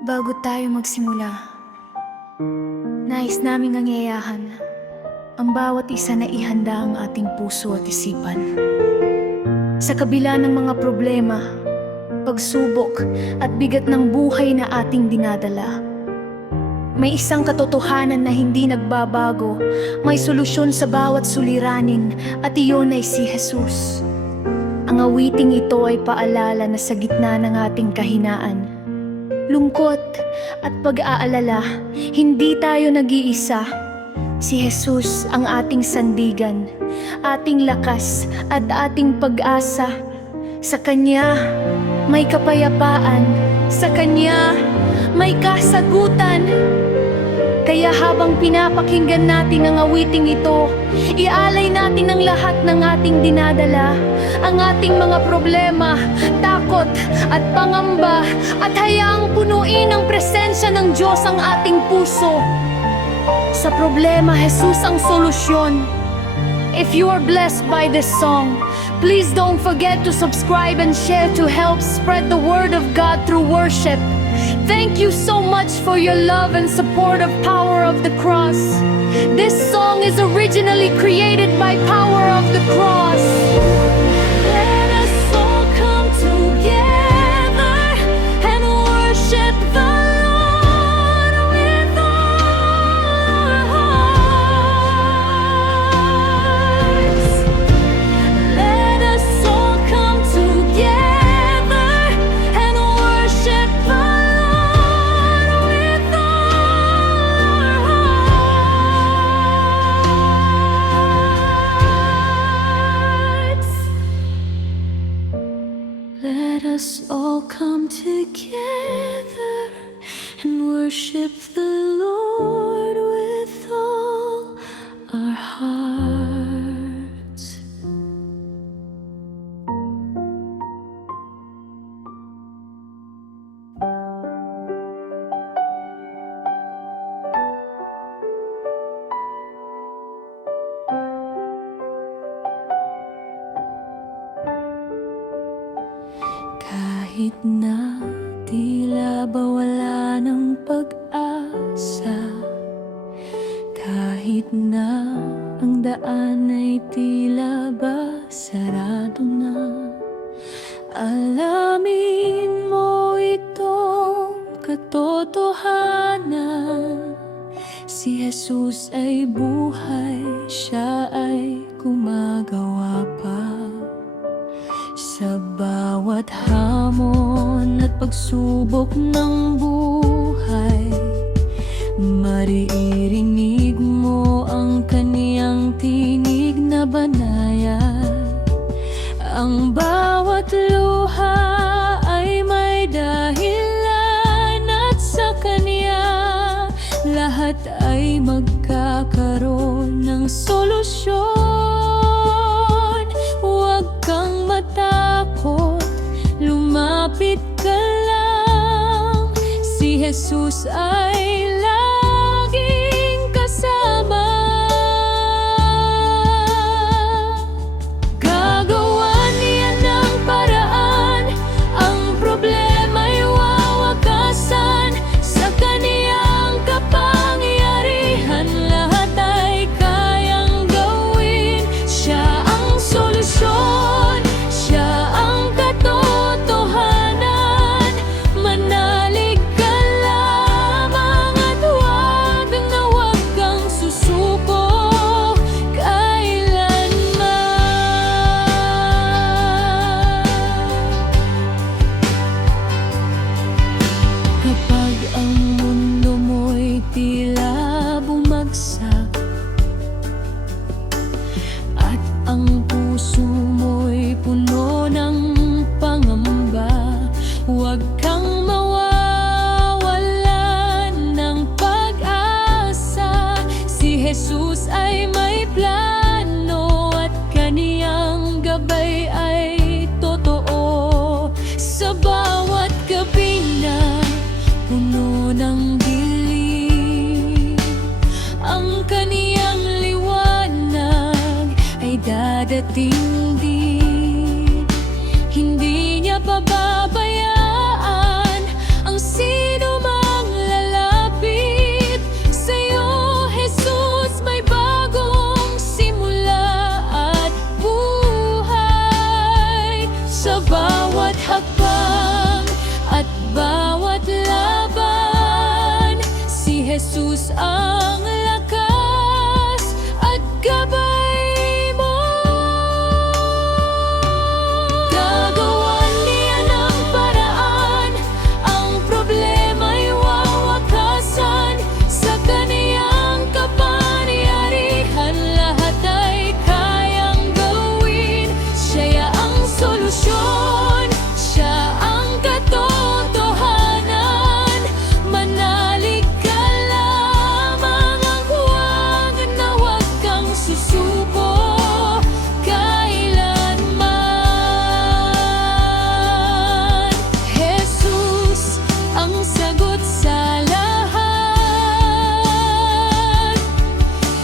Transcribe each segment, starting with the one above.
Bago tayo magsimula, nais naming angyayahan ang bawat isa na ihanda ang ating puso at isipan. Sa kabila ng mga problema, pagsubok at bigat ng buhay na ating dinadala, may isang katotohanan na hindi nagbabago, may solusyon sa bawat suliranin, at iyon ay si Jesus. Ang awiting ito ay paalala na sa gitna ng ating kahinaan, lungkot at pag-aalala, hindi tayo nag-iisa. Si Jesus ang ating sandigan, ating lakas at ating pag-asa. Sa Kanya may kapayapaan, sa Kanya may kasagutan. Kaya habang pinapakinggan natin ang awiting ito, ialay natin ang lahat ng ating dinadala, ang ating mga problema, takot at pangamba, at hayaang punuin ng presensya ng Diyos ang ating puso. Sa problema, Jesus ang solusyon. If you are blessed by this song, please don't forget to subscribe and share to help spread the word of God through worship. Thank you so much for your love and support of Power of the Cross. This song is originally created by Power of the Cross. Let us all come together and worship the Lord with all our hearts. Let us all come together and worship the Lord with all our hearts. Let us all come together and worship the Lord with all our hearts. Kahit na tila ba wala ng pag-asa, kahit na ang daan ay tila ba sarado na, alamin mo itong katotohanan. Si Jesus ay buhay, siya ay gumagawa pa. Sa bawat hamon at pagsubok ng buhay, maririnig mo ang kaniyang tinig na banayad. Ang bawat luha ay may dahilan, at sa Kanya lahat ay magkakaroon ng solusyon. Huwag kang matakot, lumapit ka lang. Si Jesus ay laging kasama. Gagawa niya ng paraan, ang problema'y wawakasan. Sa Kaniyang kapangyarihan, lahat ay kayang gawin. Siya ang solusyon, siya ang katotohanan. Manalig ka lamang at hakbang at bawat laban, si Jesus ang lakas at gabay mo. Gagawan niya ng paraan, ang problema'y wawakasan. Sa kaniyang kapangyarihan, lahat ay kayang gawin. Siya ang solusyon, siya ang katotohanan. Manalig ka lamang, ang huwag na huwag kang susuko kailanman. Jesus ang sagot sa lahat.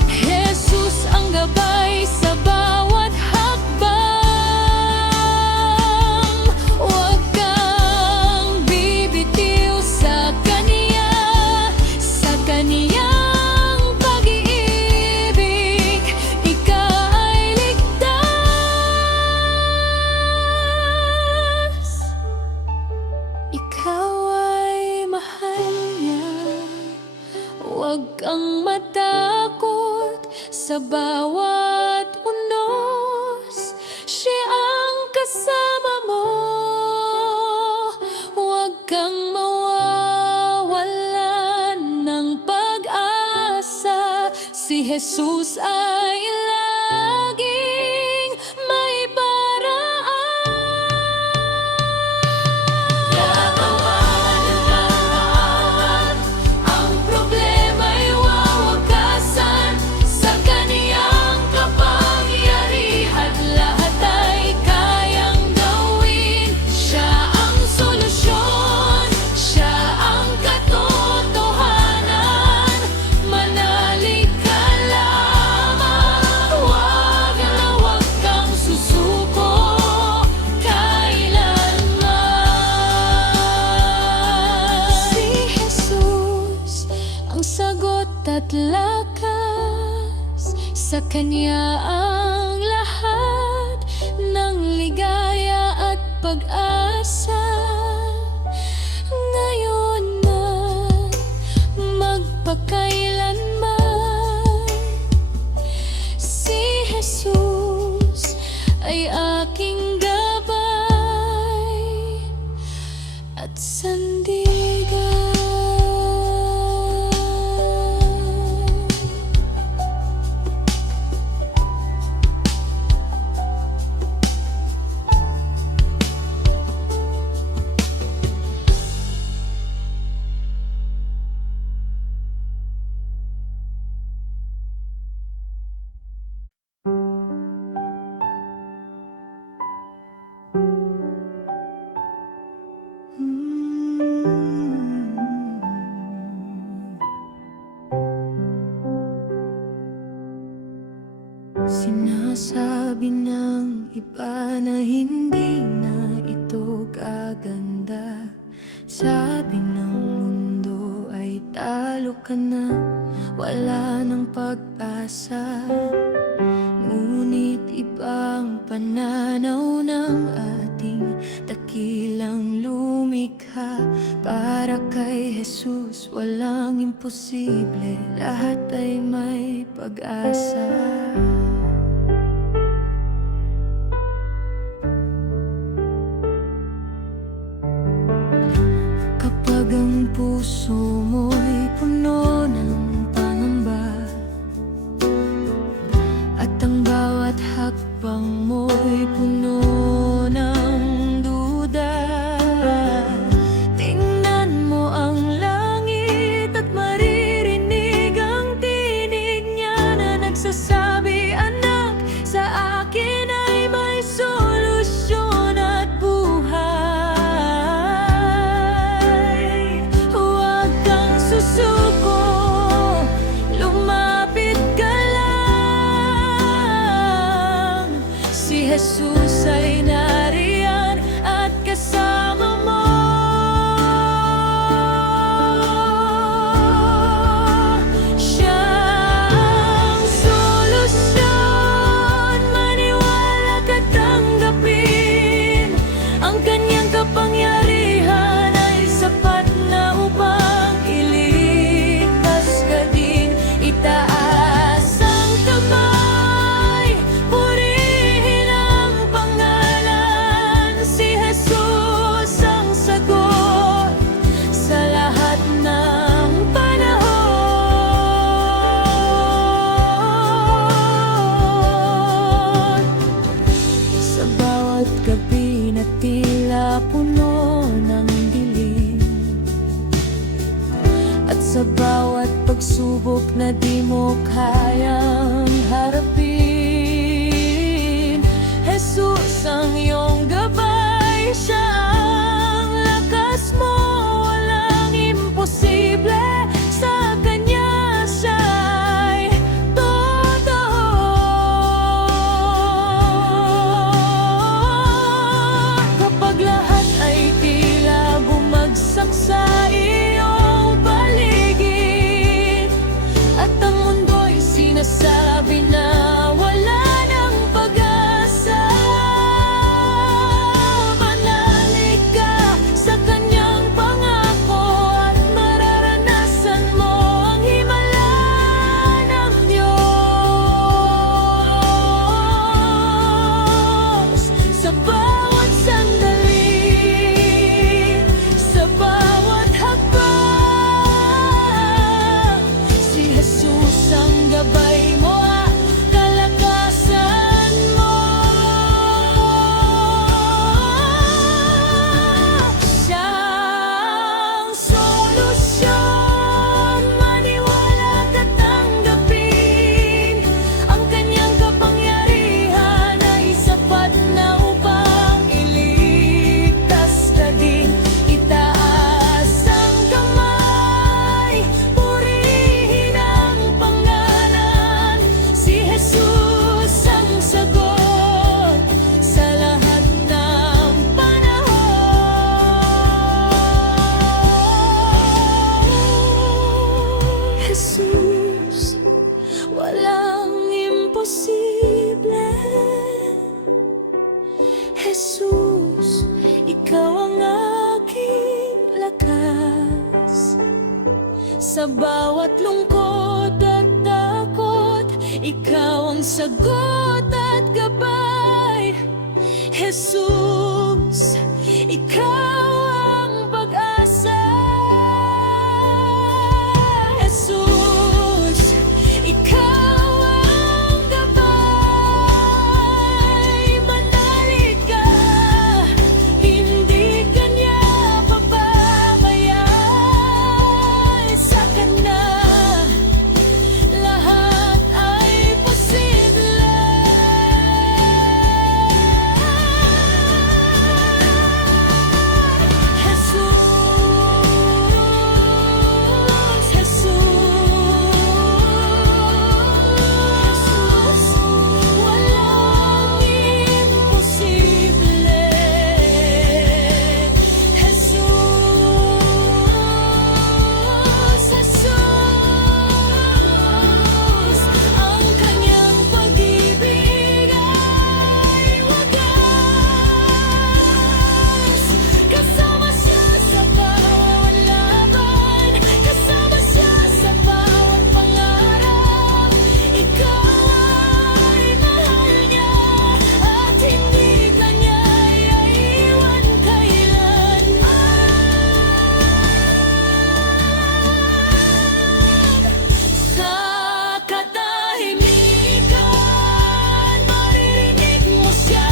Jesus ang gabay sa bawat hakbang. Huwag kang bibitiw sa Kaniya, sa Kaniyang pag-iibig, ikaw ay ligtas. Ikaw ay mahal niya. Huwag kang matakot sa bawat unos, siya ang kasama mo. Huwag kang mawawalan ng pag-asa, si Jesus ay laging may paraan. Gagawan ng paraan, ang problema'y wawakasan. Sa kaniyang kapangyarihan, lahat ay kayang gawin. Siya ang solusyon, siya ang katotohanan. Manalig ka lamang, huwag na huwag kang susuko kailanman. Si Jesus ang sagot at lakas, sa Kanya ang lahat ng ligaya at pag-asa. Ngayon at magpakailanman, si Jesus ay aking gabay at sandigan. Sinasabi ng iba na hindi na ito gaganda. Sabi ng mundo ay talo ka na, wala ng pag-asa. Ngunit ibang pananaw ng ating dakilang lumikha. Para kay Jesus walang imposible, lahat ay may pag-asa. Kapag ang puso mo'y puno ng pangamba, at ang bawat hakbang mo'y puno ng duda, tingnan mo ang langit at maririnig ang tinig niya na nagsasabi, anak, sa akin ay may solusyon at buhay. Huwag kang na di mo kayang harapin. Jesus ang iyong gabay, siya ang lakas mo, walang imposible sa Kanya, siya'y totoo. Kapag lahat ay tila bumagsak sa iyong paligid at ang mundo'y sinasabi na wala nang pag-asa, manalig ka sa Kanyang pangako at mararanasan mo ang himala ng Diyos. Sa bawat sandali, sa bawat hakbang, si Jesus ang gabay mo at kalakasan mo. Siya ang solusyon, maniwala at tanggapin. Ang Kanyang kapangyarihan ay sapat na upang iligtas ka din. Itaas ang kamay, purihin ang pangalan. Si Jesus ang sagot sa lahat ng panahon. Jesus, walang imposible. Jesus, ikaw ang aking lakas. Sa bawat lungkot at takot, ikaw ang sagot at gabay. Jesus, ikaw ang pag-asa. Jesus, ikaw ang gabay. Manalig ka, hindi ka niya papabayaan. Sa Kanya lahat ay posible. Jesus, Jesus, walang imposible. Jesus, ang Kanyang pag-ibig ay wagas. Kasama siya sa bawat laban, kasama siya sa bawat pangarap. Ikaw ay mahal niya at hindi ka niya iiwan kailanman. Sa katahimikan, maririnig mo siya.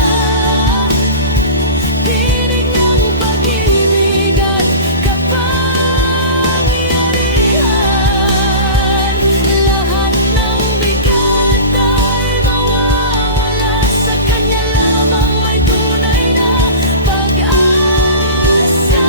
Tinig ng pag-ibig at kapangyarihan. Lahat ng bigat ay mawawala, sa Kanya lamang may tunay na pag-asa.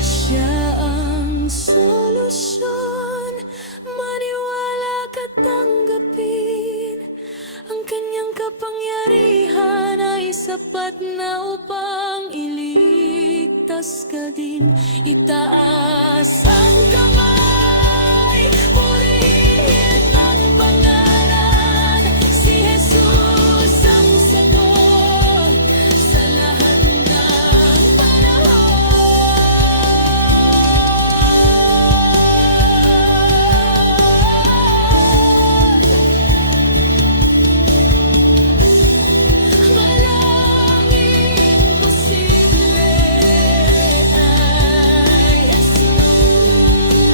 Siya ang solusyon, maniwala ka tanggapin. Ang Kanyang kapangyarihan ay sapat na upang iligtas ka din. Itaas ang kamay, purihin ang pangalan. Si Jesus ang sagot sa lahat ng panahon. Walang imposible. Ay Jesus,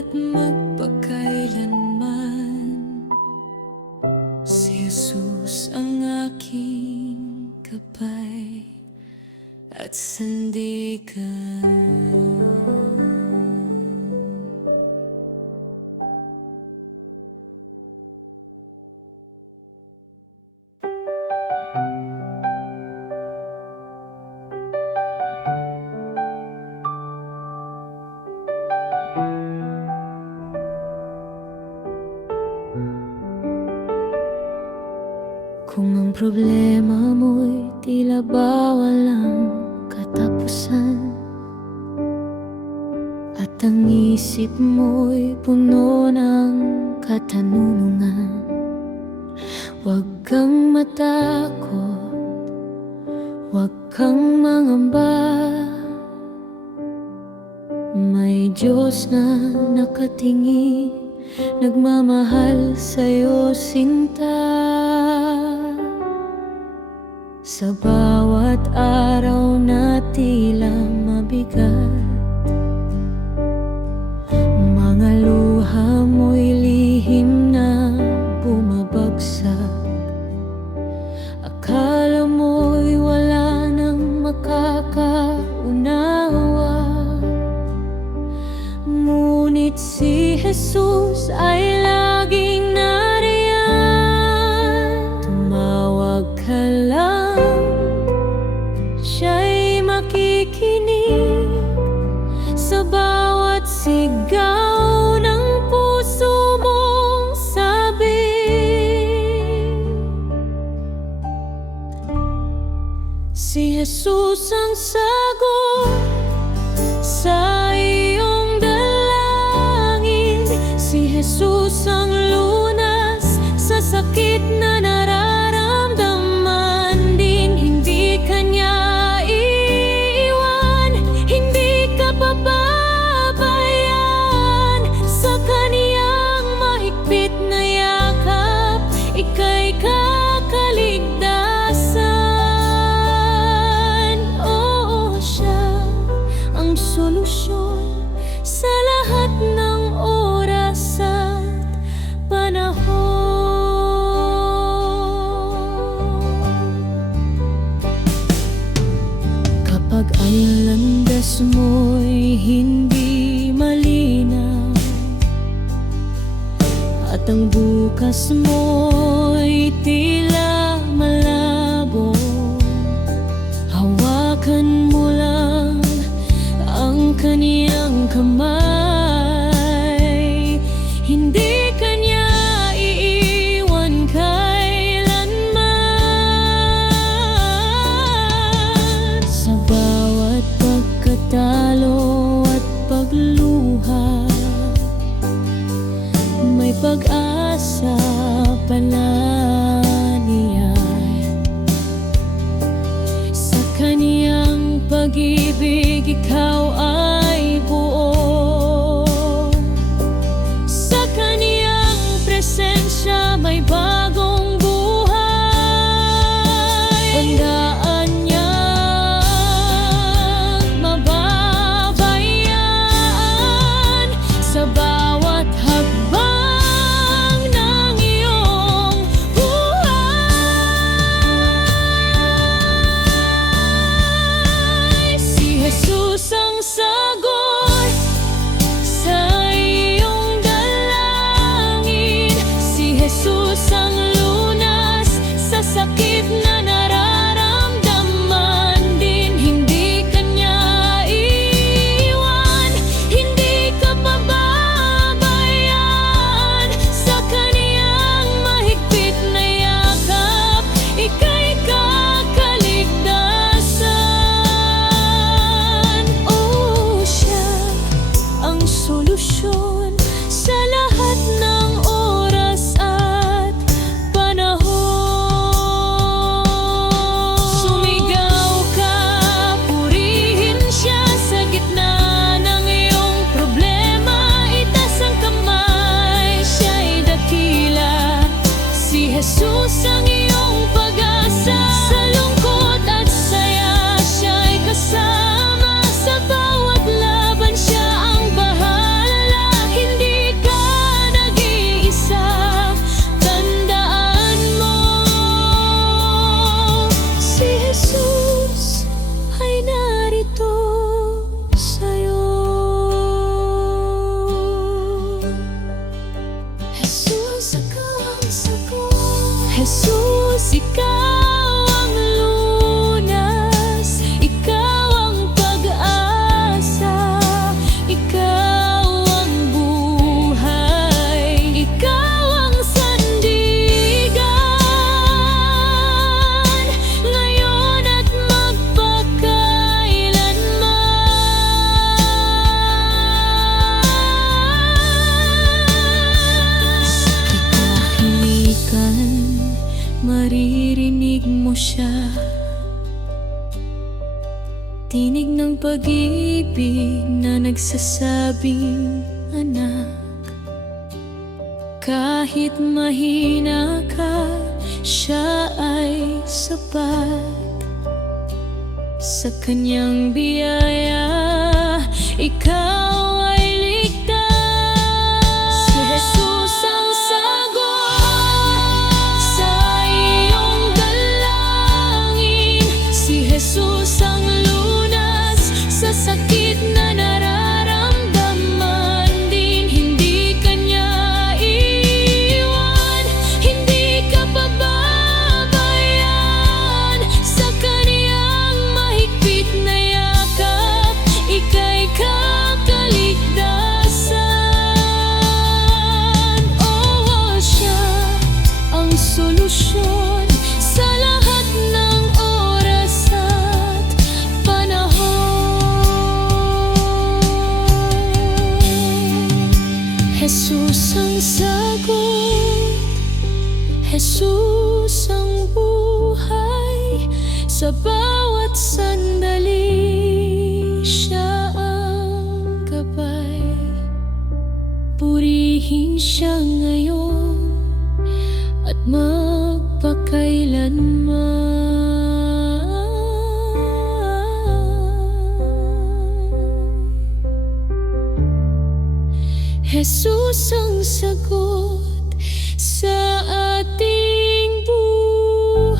at magpakailanman. Si Jesus ang aking gabay at sandigan. Kung ang problema mo'y tila ba walang katapusan, at ang isip mo'y puno ng katanungan, huwag kang matakot, huwag kang mangamba. May Diyos na nakatingin, nagmamahal sa'yo sinta. Sa bawat araw na tila mabigat, mga luha mo'y lihim na bumabagsak. Akala mo'y wala nang makakaunawa, ngunit si Jesus ay laging nariyan. Tumawag ka lang, siya'y makikinig sa bawat sigaw ng puso mong sabik. Si Jesus ang sagot sa iyong dalangin, si Jesus ang lunas sa sakit na nararamdaman din. Hindi ka niya iiwan, hindi ka pababayaan. Sa kaniyang mahigpit na yakap, ika'y kakaligtasan. Oo, siya ang solusyon sa lahat ng oras at panahon. Kapag ang landas mo'y hindi malinaw at ang bukas mo'y tila malabo, hawakan mo lang ang kaniyang kamay. Hindi ka niya iiwan kailanman. Sa bawat pagkatalo at pagluha, may pag-asa pala niyan. Sa kaniyang pag-ibig ikaw ay buo. Sa kaniyang tinig na nagsasabing anak. Kahit mahina ka, siya ay sapat. Sa kanyang biyaya, ikaw ay ligtas. Si Jesus ang sagot sa iyong dalangin. Si Jesus ang lunas sa sakit na nararamdaman din. Hindi kanya iwan, hindi ka pababayaan. Sa kaniyang mahigpit na yakap, ika'y kakaligtasan. Oo, siya ang solusyon sa lahat ng oras at panahon. Jesus ang sagot, Jesus ang buhay. Sa bawat sandali, siya ang gabay. Purihin siya ngayon at magpakailanman. Jesus ang sagot sa ating buhay.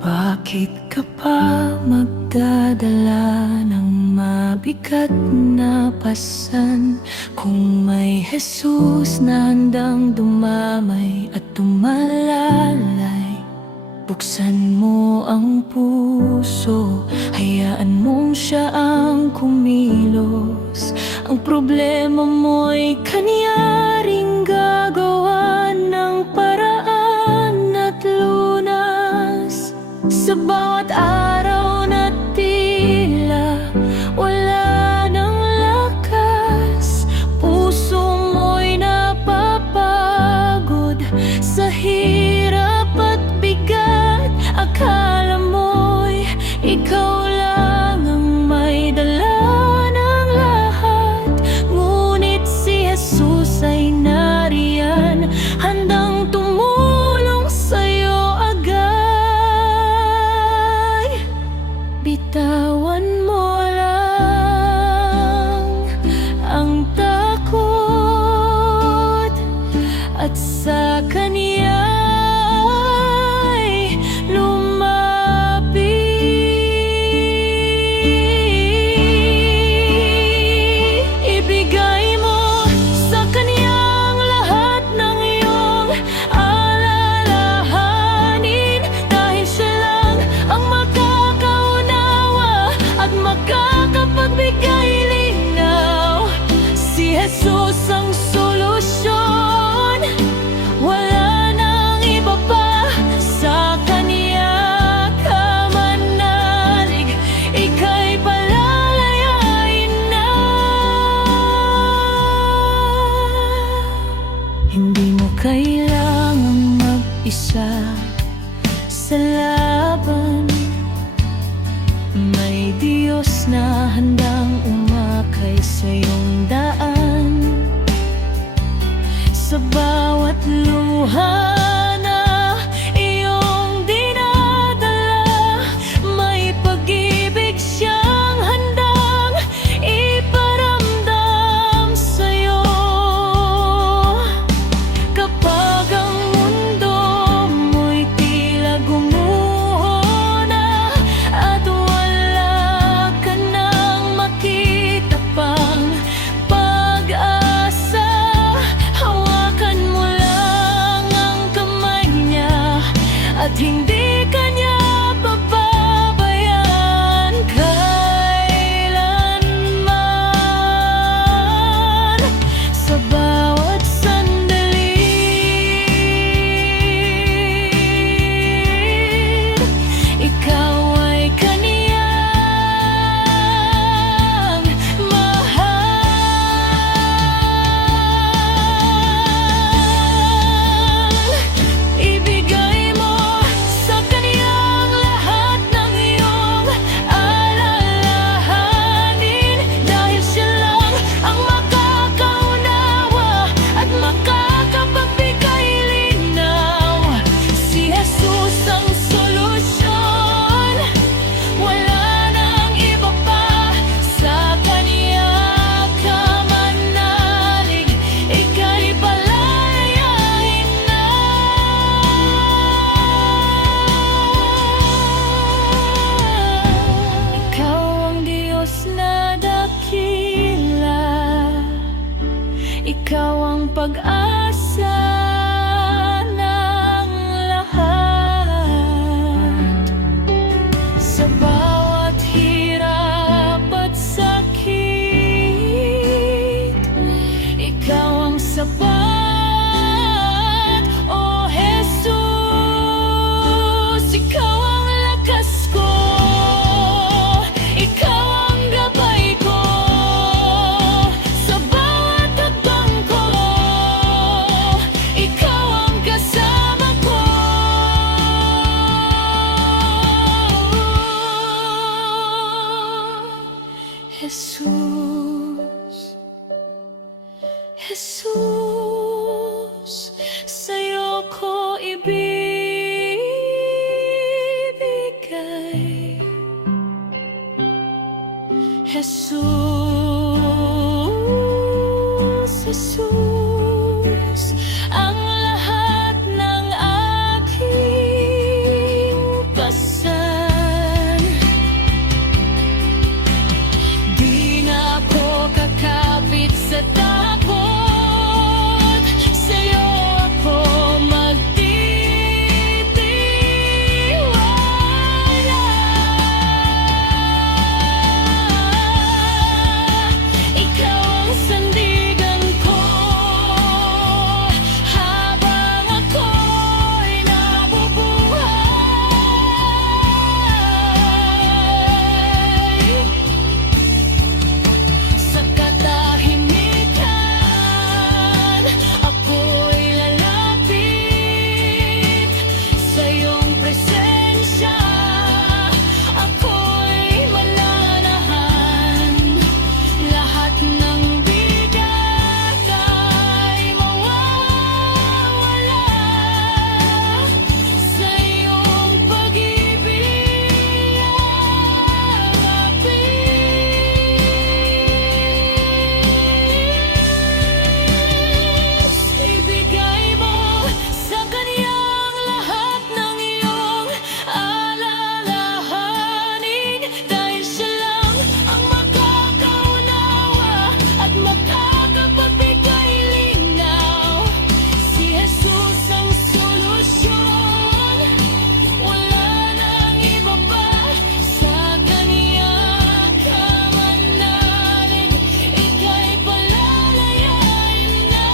Bakit ka pa magdadala ng mabigat na pasan kung may Jesus na handang dumamay at tumalalay? Buksan mo ang puso, hayaan mong siya ang kumilos. Ang problema mo'y kaniya ring gagawa ng paraan at lunas. Sa bawat araw na tila wala ng lakas, puso mo'y napapagod sa hirap at bigat. Akala mo'y ikaw lang ang may dala ng lahat, ngunit si Jesus ay nariyan, handang tumulong sa'yo agad. Bitawan mo lang ang takot at sa Kanya ay lumapit. Ibigay mo sa Kanyang lahat ng iyong alalahanin, dahil siya lang ang makakaunawa at makakapagbigay linaw. Si Jesus ang solusyon, wala nang iba pa. Sa Kanya ka manalig, ika'y palalayain na. Hindi mo kailangang mag-isa sa laban. May Diyos na handang umakay sa iyong daan. Sa bawat luha na iyong dinadala, may pag-ibig siyang handang iparamdam sa'yo. Kapag ang mundo mo'y tila gumuho na at wala ka nang makita pang pag-asa, hawakan mo lang at hindi kanya pababayaan kailanman. Sa bawat sandali, ikaw ay kaniyang mahal. Ibigay mo sa kaniyang lahat ng iyong alalahanin, dahil siya lang ang makakaunawa at makakapagbigay linaw. Si Jesus ang solusyon, wala nang iba pa. Sa Kanya ka manalig, ika'y palayain na. Ikaw ang Diyos na dakila, ikaw ang pag-asa ng lahat. Sa bawat hirap at sakit, ikaw ang sapat, O Jesus. Ikaw ang lakas ko, ikaw ang gabay ko, sa bawat hakbang ko, ikaw ang kasama ko. Jesus, Jesus, sa'yo ko ibibigay. Jesus, Jesus, ang lahat ng aking pasan. Di na ako kakapit sa takot, sa'yo ako magtitiwala. Ikaw ang sandigan ko habang ako'y nabubuhay. Sa katahimikan, ako'y lalapit sa iyong presensya. Ako'y malanahan, lahat ng bigat ay mawawala sa iyong pag-ibig. Ibigay mo sa kaniyang lahat ng iyong alalahanin, dahil siya lang ang makakaunawa at makakapagbigay linaw. Si Jesus ang solusyon, wala nang iba pa. Sa Kanya ka manalig, ika'y palalayain na.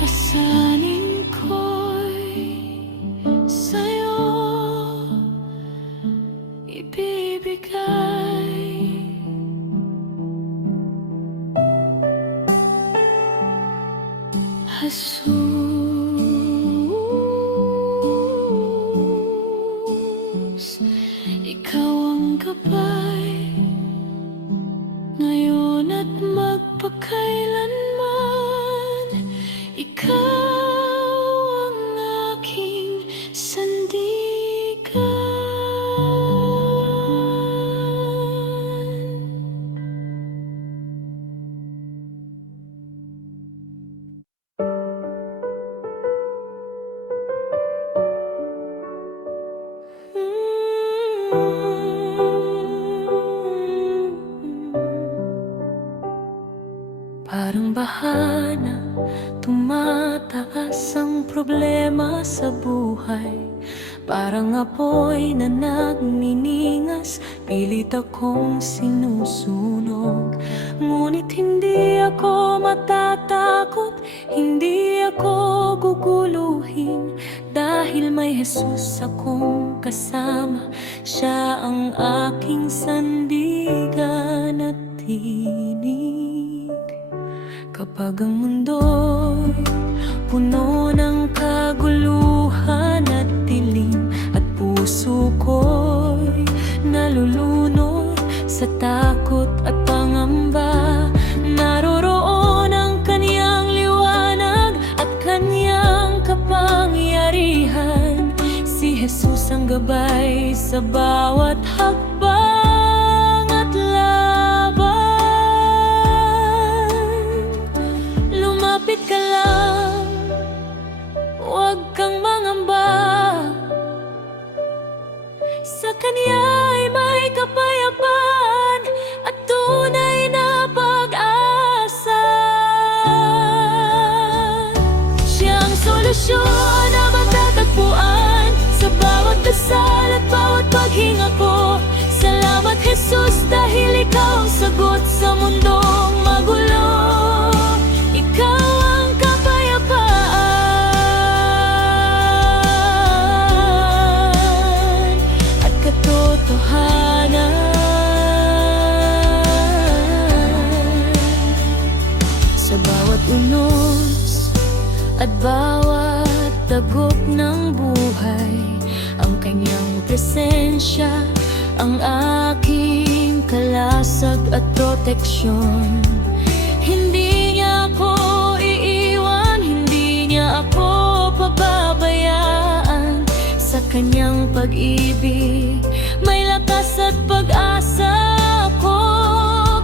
Pasanin ko'y sa'yo ibibigay. Jesus, ikaw ang gabay ngayon at magpakailanman. Ikaw ang aking sandigan. ang bahana, tumataas ang problema sa buhay. Parang apoy na nagniningas, pilit akong sinusunog. Ngunit hindi ako matatakot, hindi ako guguluhin. Dahil may Jesus akong kasama, siya ang aking sandigan at tinig. Kapag ang mundo'y puno ng kaguluhan at dilim, at puso ko'y nalulunod sa takot at pangamba, naroroon ang kaniyang liwanag at kaniyang kapangyarihan. Si Jesus ang gabay sa bawat hakbang at laban. Lumapit ka lang, huwag kang mangamba. Sa Kanya ay may kapayapaan at tunay na pag-asa. Siya ang solusyon na matatagpuan sa bawat dasal at bawat paghinga ko. Salamat Jesus dahil Ikaw ang sagot sa mundong magulo. Ikaw ang kapayapaan at katotohanan. Sa bawat unos at bawat dagok ng buhay, ang Kanyang presensya ang aking kalasag at proteksyon. Hindi Niya ako iiwan, hindi Niya ako pababayaan. Sa Kanyang pag-ibig may lakas at pag-asa ako.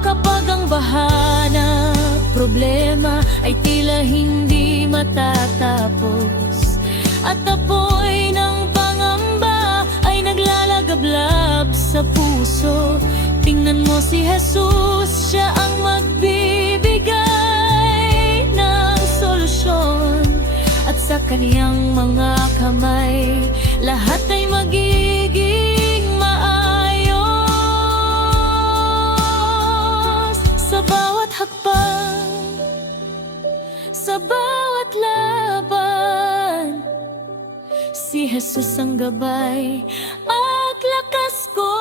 Kapag ang bahana, problema ay tila hindi matatapos, at apoy ng pangamba ay naglalagablab sa puso. Tingnan mo si Jesus, siya ang magbibigay ng solusyon. At sa kaniyang mga kamay, lahat ay magiging maayos. Sa bawat hakbang, sa bawat laban, si Jesus ang gabay at lakas ko.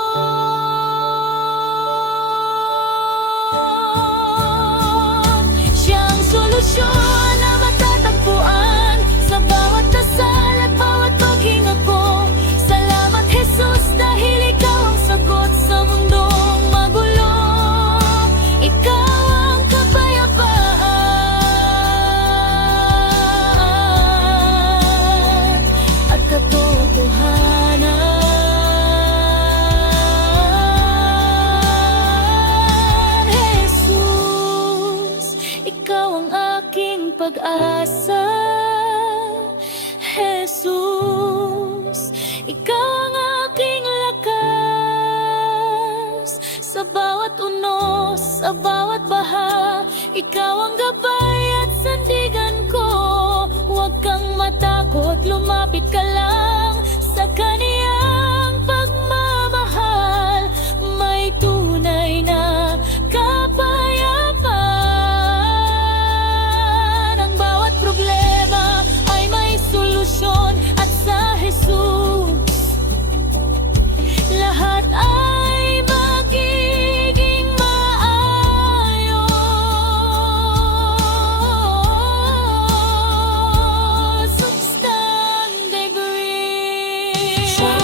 Siya ang solusyon na matatagpuan sa bawat dasal at bawat paghinga ko. Salamat Jesus dahil Ikaw ang sagot sa mundong magulo. Ikaw ang kapayapaan at katotohanan. Jesus, Ikaw ang aking pag-asa. Jesus, Ikaw ang aking lakas. Sa bawat unos, sa bawat baha, Ikaw ang gabay at sandigan ko. Huwag kang matakot, lumapit ka lang sa Kaniyang pagmamahal. May tunay na kapayapaan. Ang bawat problema ay may solusyon, at sa Jesus lahat ay magiging maayos. Stand, they breathe.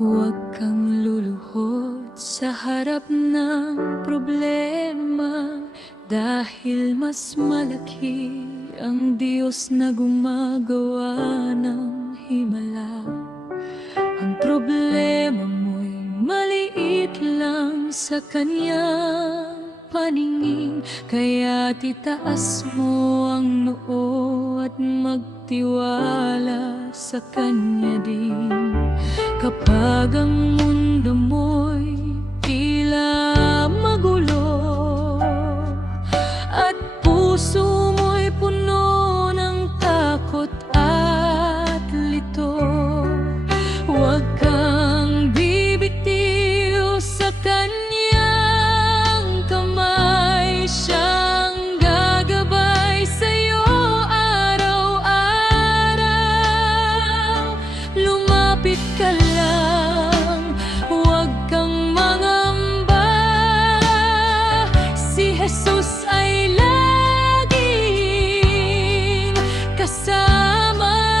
Huwag kang luluhod sa harap ng problema, dahil mas malaki ang Diyos na gumagawa ng himala. Ang problema mo'y maliit lang sa Kanyang paningin, kaya itaas mo ang noo at magtiwala sa Kanya din. Kapag ang mundo mo'y tila magulo at puso mo'y puno ng takot at lito, huwag kang bibitiw sa Kanyang kamay. Siyang gagabay sa'yo araw-araw. Lumapit ka lang, huwag kang mangamba. Si Jesus ay laging kasama.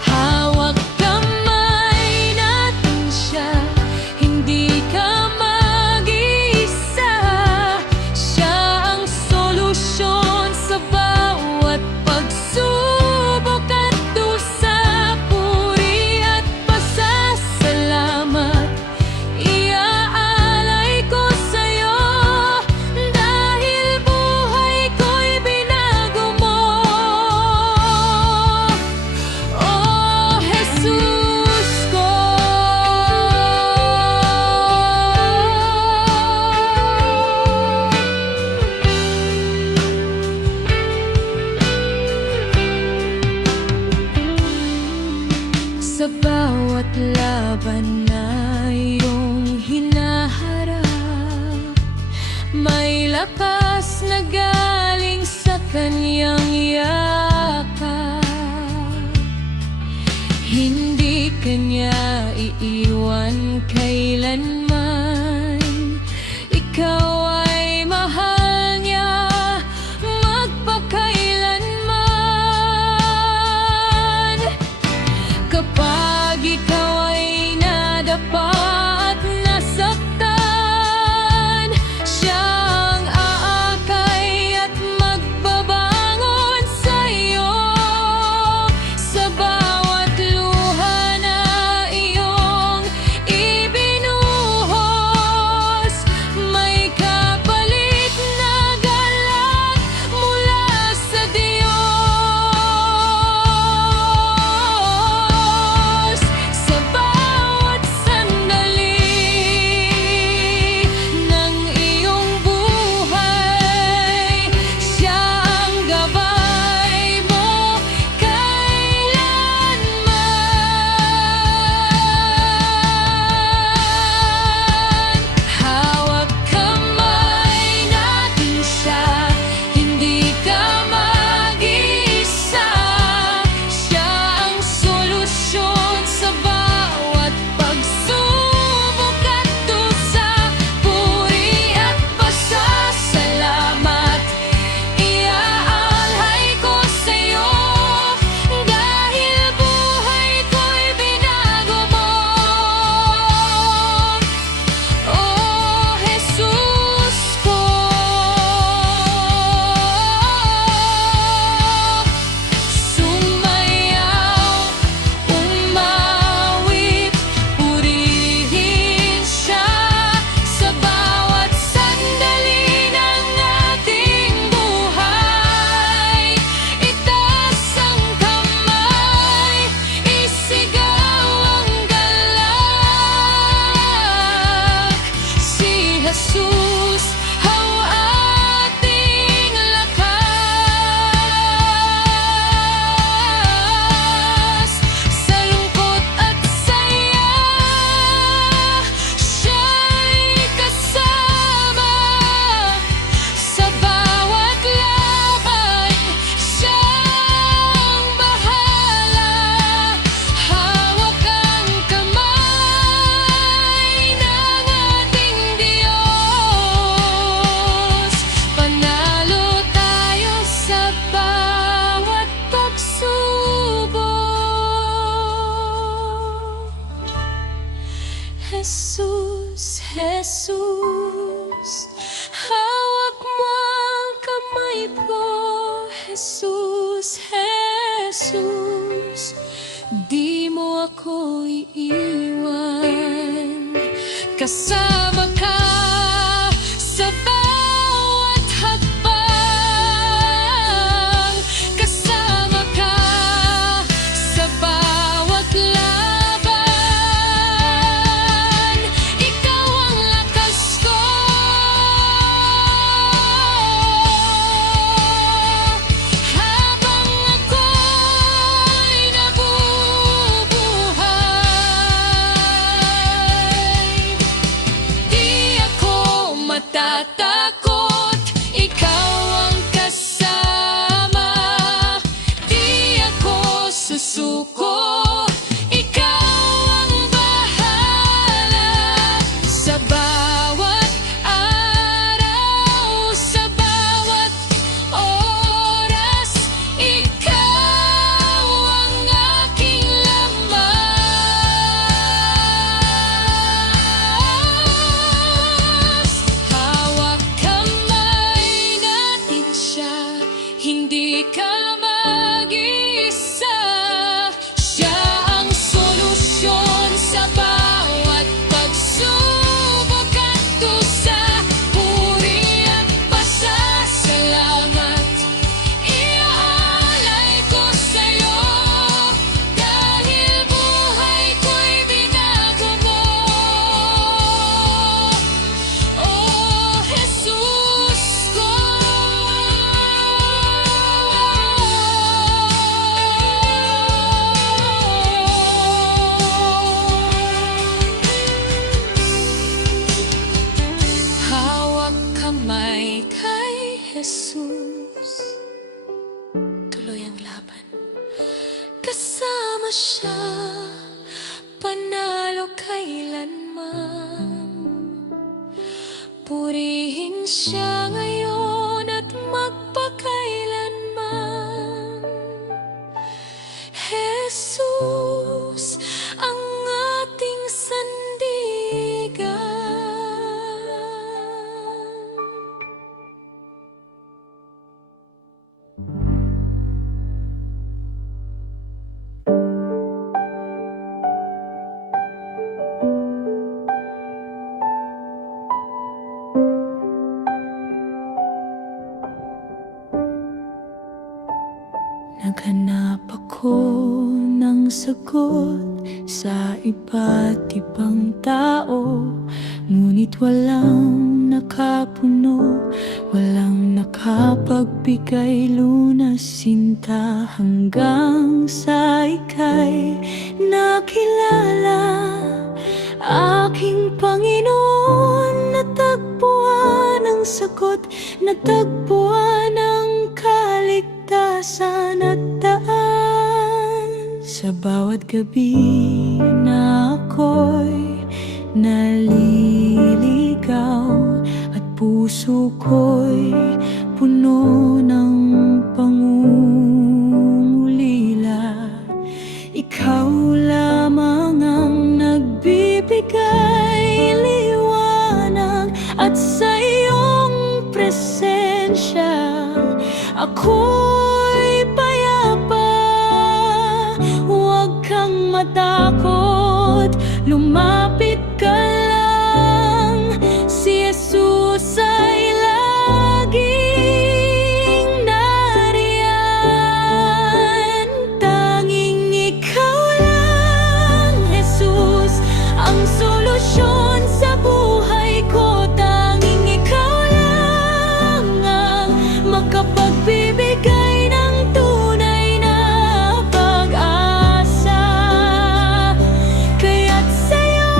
Hawak kamay natin siya, hindi ka mag-iisa. Siya ang solusyon sa bawat pagsubok at dusa. Puri at pasasalamat iaalay ko sa'yo, dahil buhay ko'y binago mo. Oh, Jesus ko. Sa bawat laban na iyong hinaharap, may lakas na galing sa Kanyang yakap. Hindi Kanya iiwan kailanman. Ikaw ay mahal niya magpakailanman. Kapag ikaw ay nadapa at nasaktan, siya ang aakay at magbabangon sa'yo. Sa bawat luha na iyong ibinigay, Jesus. Hawak mo ang kamay ko, Jesus, Jesus. Di mo ako iiwan. Kasama ka sa bawat hakbang. Kasama ka sa bawat laban. Ikaw ang lakas ko. Habang ako'y nabubuhay, di ako matatakot. Ikaw ang kasama. Di ako susuko. Ikaw ang bahala. Sa bawat araw, sa bawat oras, ikaw ang aking lamas. Hawak kamay natin siya, hindi ka mag-isa. Siya ang solusyon sa bawat pagsubok at dusa. Puri at pasasalamat iaalay ko sa'yo, dahil buhay ko'y binago mo. Oh, Jesus ko. Hawak kamay kay Jesus. Tuloy ang laban. Kasama siya, panalo kailanman. Purihin siya ngayon at magpakailanman. Jesus, ang ating sandigan. Naghanap ako ng sagot sa iba't ibang tao, ngunit walang nakapuno, walang nakapagbigay lunas sinta, hanggang sa ika'y nakilala. Aking Panginoon, natagpuan ang sagot, natagpuan ang kaligtasan at daan. Sa bawat gabi na ako'y naliligaw at puso ko'y puno ng pangungulila, ikaw lamang ang nagbibigay liwanag, at sa iyong presensya ako'y payapa. Huwag kang matakot, lumapit ka lang. Si Jesus ay laging nariyan. Tanging ikaw lang, Jesus, ang solusyon sa buhay ko. Tanging ikaw lang ang makapagbibigay ng tunay na pag-asa. Kaya't sa'yo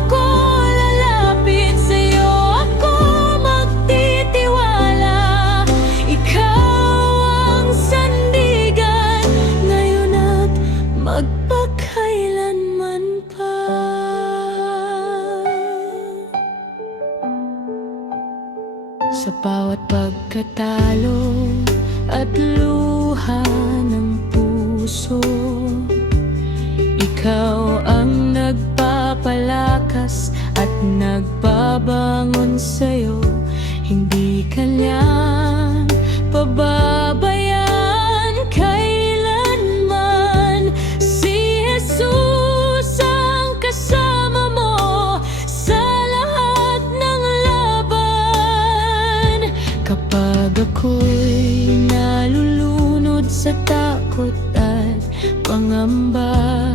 ako lalapit, sa'yo ako magtitiwala. Ikaw ang sandigan ngayon at magpakailanman pa. Sa bawat pagkatalo at luha ng puso, ikaw ang nagpapalakas at nagpabangon sa'yo. Hindi ka lang pababayaan kailanman. Si Jesus ang kasama mo sa lahat ng laban. Kapag ako'y nalulunod sa takot at pangamba,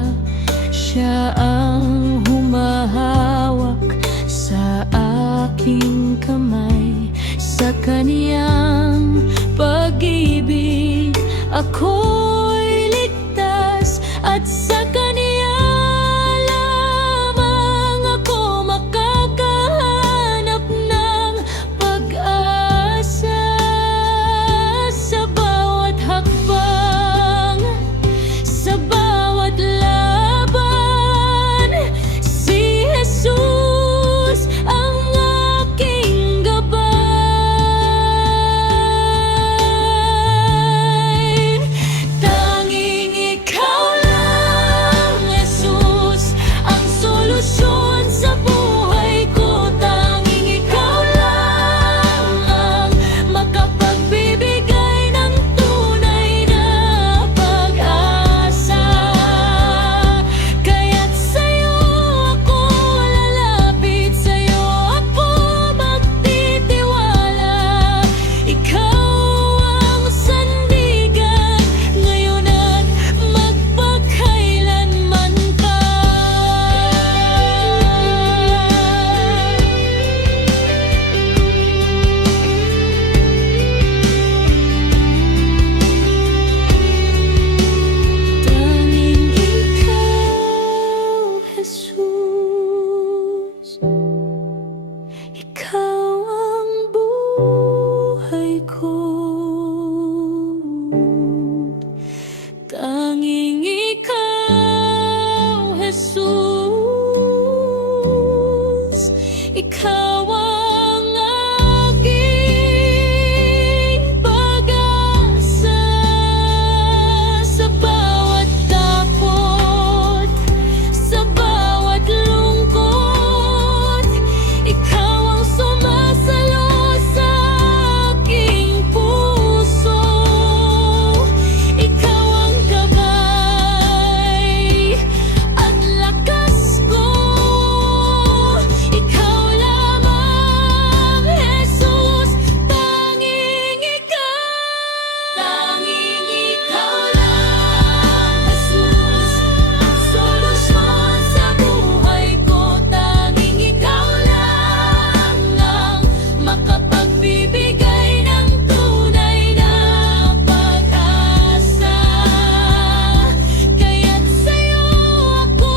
siya ang humahawak sa aking kamay. Sa kaniyang pag-ibig ako'y ligtas, at sa kaniya lamang ako makakahanap ng pag-asa. Sa bawat hakbang, sa bawat laban, si Jesus ang aking gabay. Tanging ikaw lang, Jesus, ang solusyon sa buhay ko. Tanging ikaw lang ang makapagbibigay ng tunay na pag-asa. Kaya't sa'yo ako lalapit, sa'yo ako magtitiwala. Ikaw ang sandigan ngayon at magpakailanman pa. Tanging ikaw, Jesus, ikaw ang buhay ko. Tanging ikaw, Jesus, ikaw ang aking pag-asa. Sa bawat takot, sa bawat lungkot, ikaw ang sumasalo sa aking puso. Ikaw ang gabay at lakas ko. Ikaw lamang, Jesus, tanging ikaw lang, Jesus, ang solusyon sa buhay ko. Tanging ikaw lang ang makapagbibigay ng tunay na pag-asa. Kaya't sa'yo ako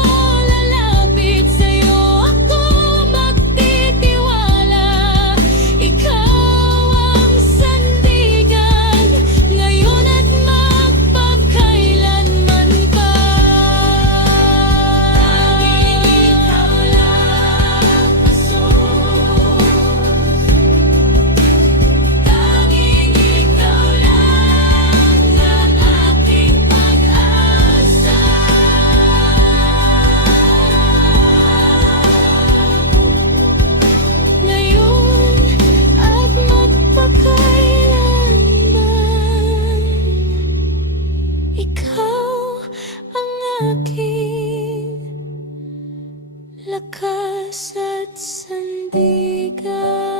lalapit, sa'yo ako magtitiwala. Ikaw ang sandigan ngayon at magpakailanman pa. Tanging ikaw lang, Jesus. Tanging ikaw lang ang aking pag-asa. Ngayon at magpakailanman, ikaw ang aking lakas at sandigan.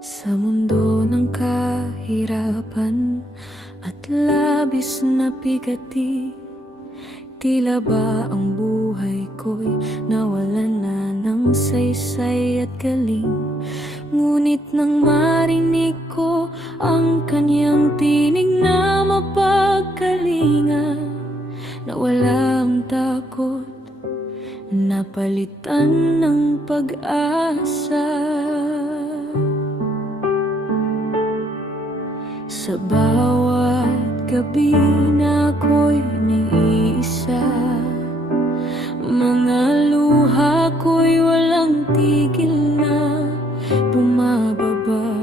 Sa mundo ng kahirapan at labis na bigati, tila ba ang buhay ko'y nawalan na ng saysay at galing. Ngunit nang marinig ko ang kanyang tinig na mapagkalinga, nawala ang takot napalitan ng pag-asa. Sa bawat gabi na ako'y naiisa, mga luha ko'y walang tigil na bumababa.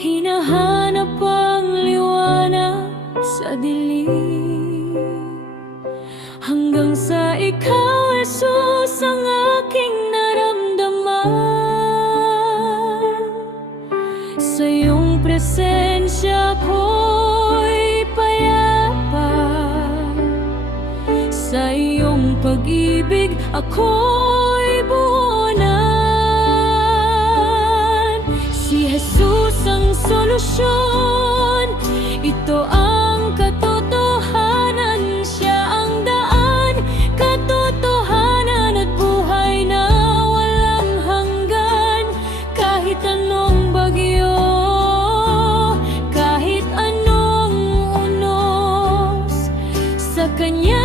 Hinahanap ang liwanag sa dilim, hanggang sa ikaw, Jesus, ang aking naramdaman. Sa iyong presensya ko'y payapa, sa iyong pag-ibig ako'y buonan. Si Jesus ang solusyon, ito ang katotohanan. Siya ang daan, katotohanan at buhay na walang hanggan. Kahit anong bagyo, kahit anong unos, sa Kanya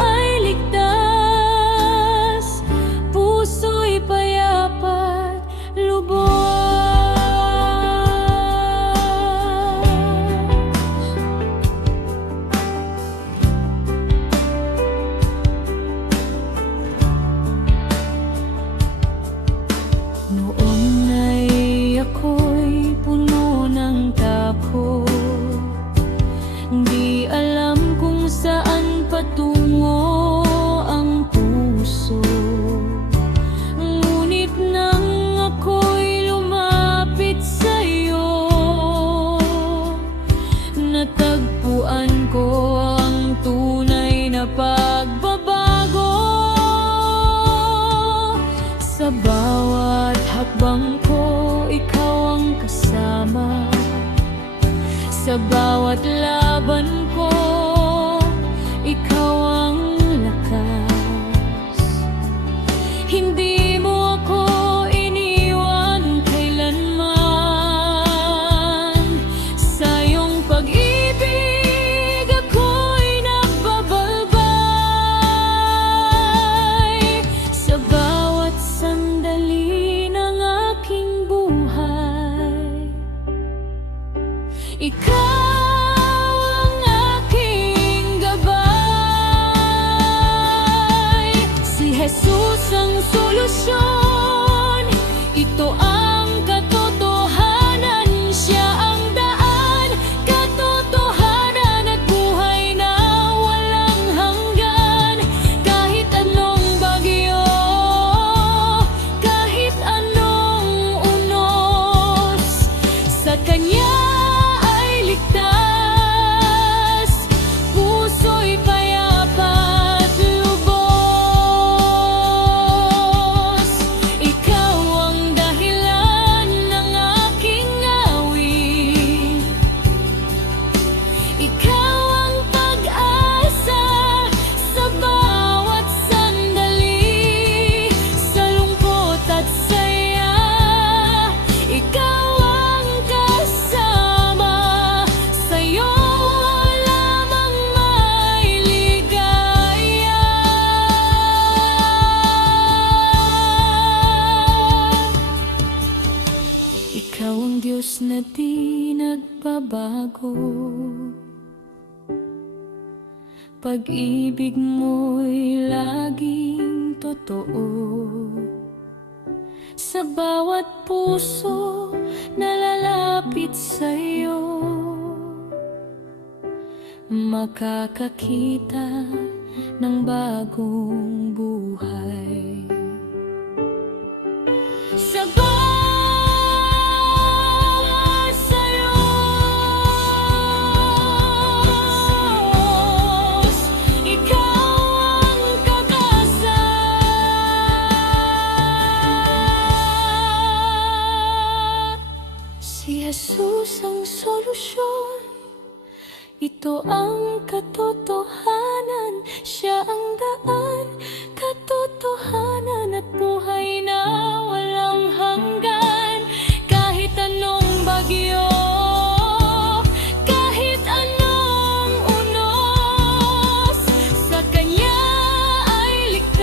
ay ligtas, puso'y payapat, lubos. Noon ay ako'y puno ng takot, di alam kung saan patungo ang puso. Ngunit nang ako'y lumapit sa'yo, natagpuan ko ang tunay na pagbabago. Sa bawat hakbang ko, ikaw ang kasama. Sa bawat laban ko, ikaw ang lakas. Hindi mo ako iniwan kailanman. Sa iyong pag-ibig ako'y nagbabalbay. Sa bawat sandali ng aking buhay, ikaw ang aking gabay. Si Jesus ang solusyon, ito ang katotohanan. Siya ang daan, katotohanan at buhay na walang hanggan. Kahit anong bagyo, kahit anong unos, sa Kanya ay ligtas, puso'y payapat, lubos. Ikaw ang dahilan ng aking awit, ikaw ang pag-asa sa bawat sandali. Sa lungkot at saya, ikaw ang kasama. Sa'yo lamang may ligaya. Ikaw ang Diyos na di nagbabago, pag-ibig mo'y laging totoo. Sa bawat puso na lalapit sa'yo, makakakita ng bagong buhay. Sa bawat salos, ikaw ang kakasa. Si Jesus ang solusyon, ito ang katotohanan. Siya ang daan, katotohanan at buhay na walang hanggan. Kahit anong bagyo, kahit anong unos, sa Kanya ay ligtas.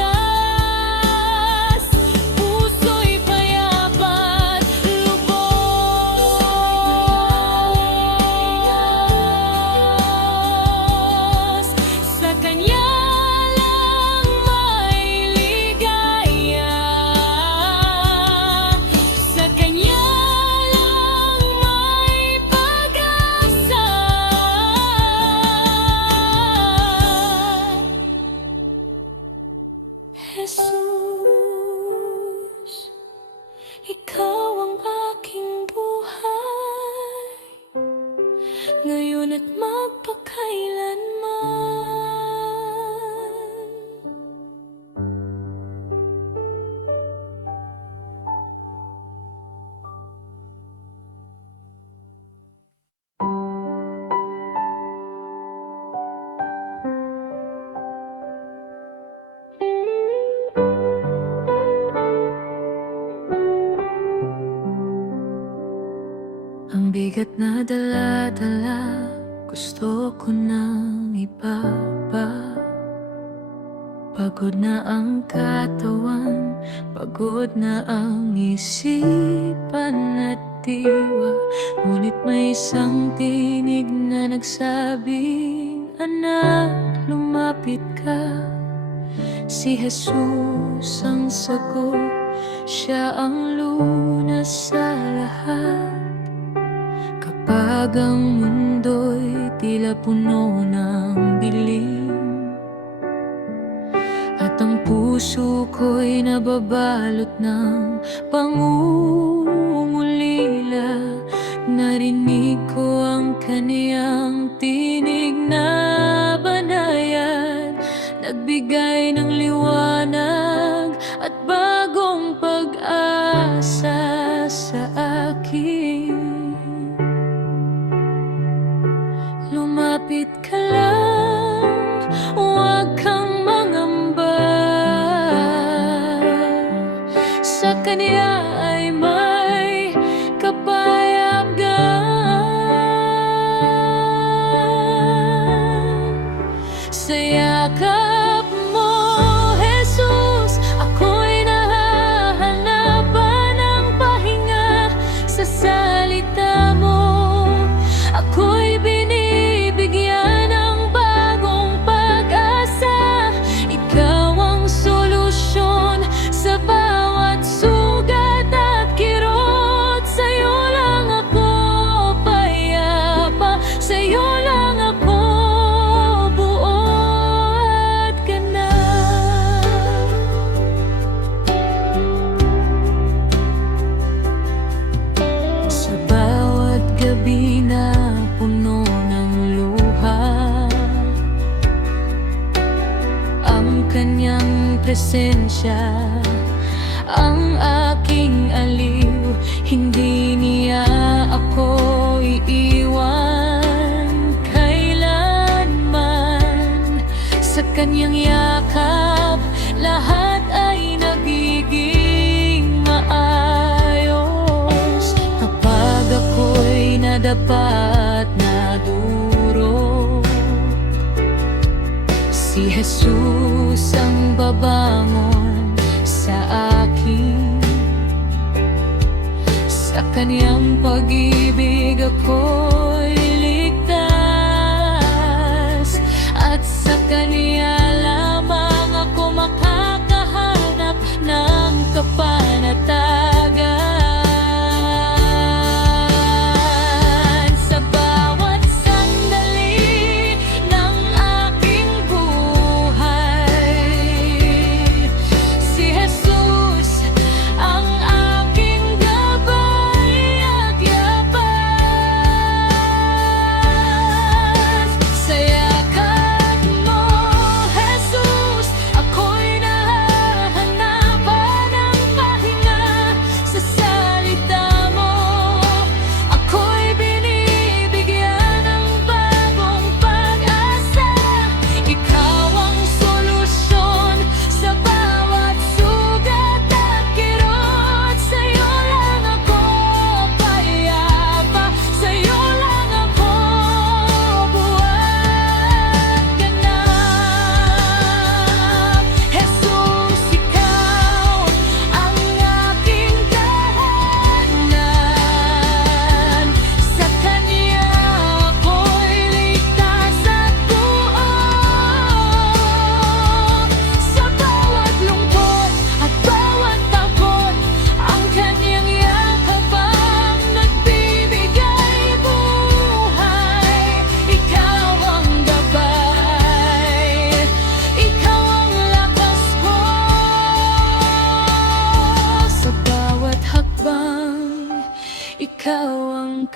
Jesus, ikaw ang aking buhay, ngayon at magpakailanman. Ang bigat na dala-dala, gusto ko nang ibaba. Pagod na ang katawan, pagod na ang isipan at diwa. Ngunit may isang tinig na nagsabing, anak, lumapit ka. Si Jesus ang sagot, siya ang lunas sa lahat. Kapag ang mundo'y tila puno ng dilim, at ang puso ko'y nababalot ng pangungulila, narinig ko ang kaniyang tinig na banayad, nagbigay ng liwanag at bagong pag-asa sa akin. Lumapit ka lang, huwag kang mangamba. Sa Kanya ay may kapayagan. Sa yakap mo, Jesus, ako'y nahahanapan ng pahinga. Sa salita mo, ako'y binibigyan ng bagong pag-asa. Ikaw ang solusyon sa bawat sugat at kirot. Sa'yo lang ako payapa, sa'yo lang ako buo at ganap. Sa bawat gabi na puno ng luha, ang Kanyang presensya ang aking aliw. Hindi niya ako iiwan kailanman. Sa Kanyang yakap, lahat ay nagiging maayos. Kapag ako'y nadapat na durog, si Jesus ang babangon sa akin. Sa Kaniyang pag-ibig ako'y ligtas, at sa Kaniya lamang ako makakahanap ng kapanatagan. Sa bawat sandali ng aking buhay, si Jesus ang aking gabay at yapak.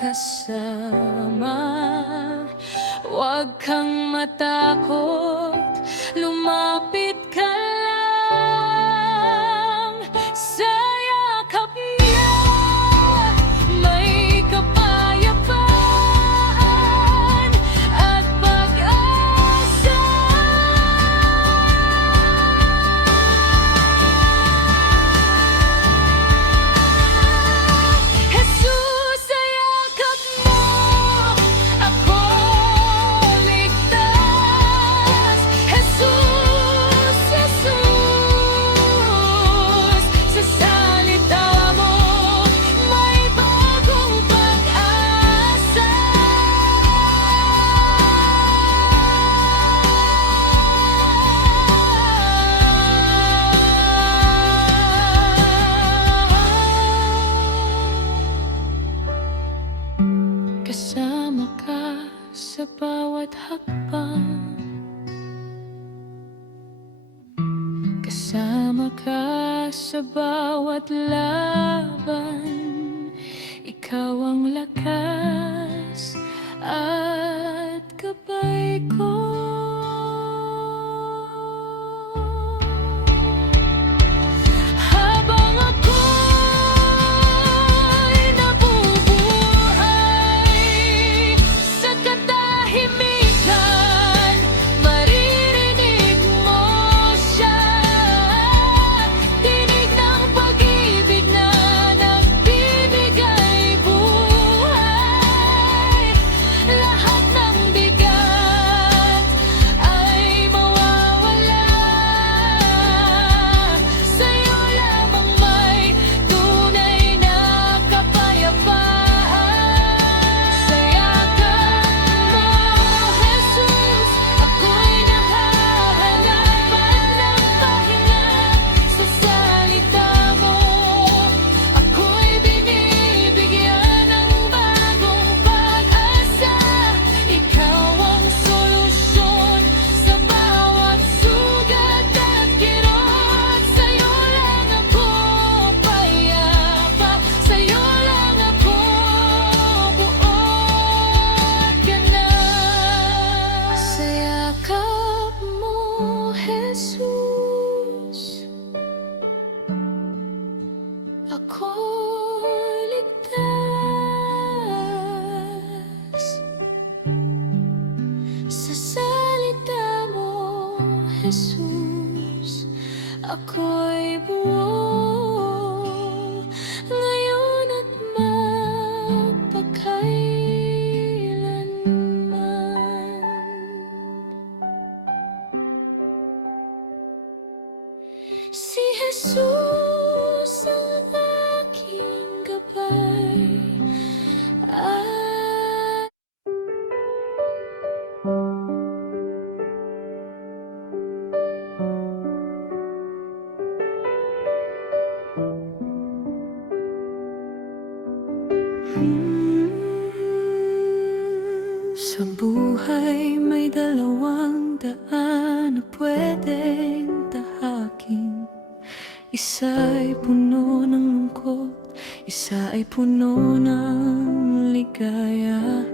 kasama. Huwag kang matakot, lumapit ka lang sa yakap niya. May kapayapaan at pag-asa. Jesus, sa yakap mo ako ligtas. Jesus, Jesus, sa salita mo may bagong pag-asa. Kasama ka sa bawat hakbang, kasama ka sa bawat laban. Ikaw ang lakas at gabay ko. Habang ako'y nabubuhay sa katahimikan, maririnig mo siya. Tinig ng pag-ibig na nagbibigay buhay. Lahat ng bigat ay mawawala. Sa'yo lamang may tunay na kapayapaan. Sa yakap mo, Jesus, ako'y nahahanapan ng pahinga. Sa salita mo, ako'y binibigyan ng bagong pag-asa. Ikaw ang solusyon sa bawat sugat at kirot. Sa'yo lang ako payapa, sa'yo lang ako buot ka na. Sa yakap mo, Jesus, ako'y ligtas. Sa salita mo, Jesus, ako'y buo ngayon at magpakailanman. Si Jesus ang aking gabay at sa buhay may dalawang daan na pwedeng tahakin. Isa'y puno ng lungkot, isa ay puno ng ligaya.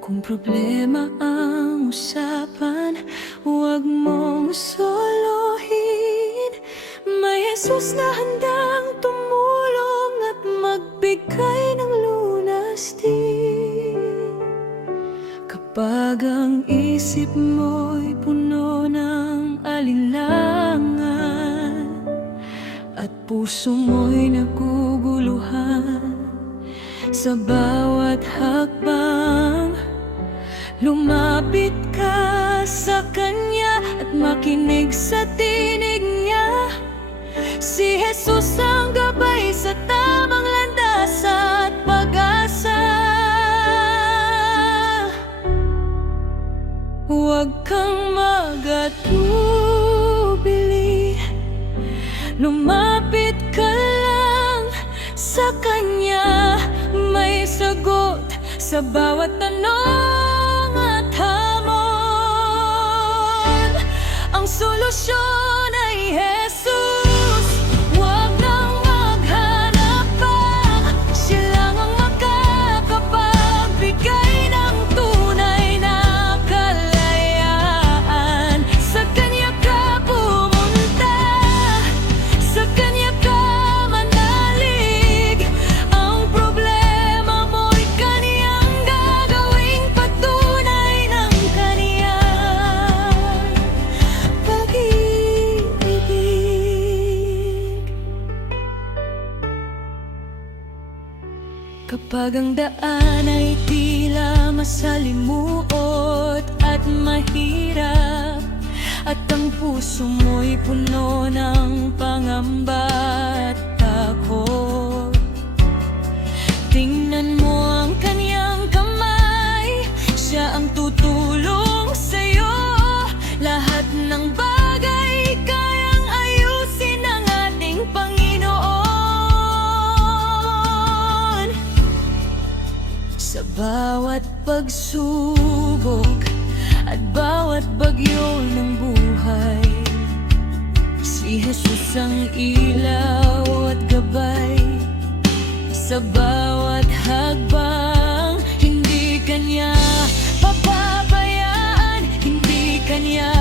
Kung problema ang usapan, huwag mong solohin. May Jesus na handang tumulong at magbigay ng lunas din. Kapag ang isip mo'y puno ng alinlangan at puso mo'y naguguluhan sa bawat hakbang, lumapit ka sa Kanya at makinig sa tinig niya. Si Jesus ang gabay sa tamang landas at pag-asa. Huwag kang magatubili, lumapit ka lang sa Kanya. May sagot sa bawat tanong at hamon. Ang solusyon ay Jesus. Huwag nang maghanap pa, siya lang ang makakapag Kapag ang daan ay tila masalimuot at mahirap, at ang puso mo'y puno ng pangamba at takot, tingnan mo ang kanyang kamay, siya ang tutulong sa'yo. Lahat ng bagay kayang ayusin ng ating Panginoon. Sa bawat pagsubok at bawat bagyo ng buhay, si Jesus ang ilaw at gabay. Sa bawat hagbang, hindi kanya papabayaan, hindi kanya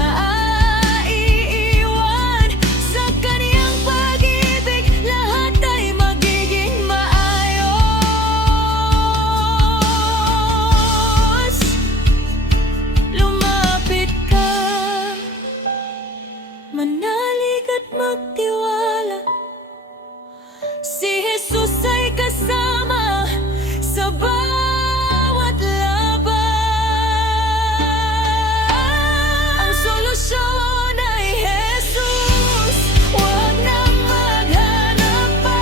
iiwan. Sa kaniyang pag-ibig, lahat ay magiging maayos. Lumapit ka, manalig at magtiwala. Si Jesus ay kasama sa bawat laban. Ang solusyon ay Jesus, huwag nang maghanap pa.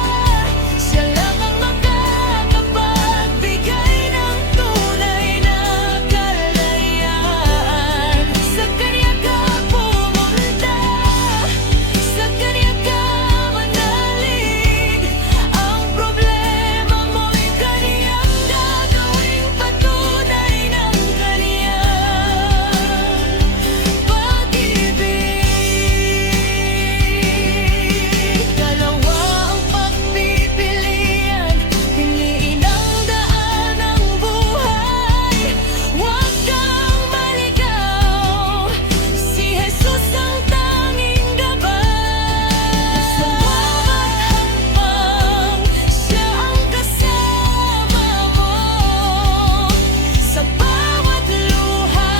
Siya lang ang makakapagbigay ng tunay na kalayaan. Sa Kanya ka pumunta, sa Kanya ka manalig. Ang problema mo'y Kaniyang gagawing patunay ng Kaniyang pag-ibig. Dalawa ang pagpipilian, piliin ang daan ng buhay. Huwag kang maligaw, si Jesus ang tanging gabay. Sa bawat hakbang, siya ang kasama mo. Sa bawat luha,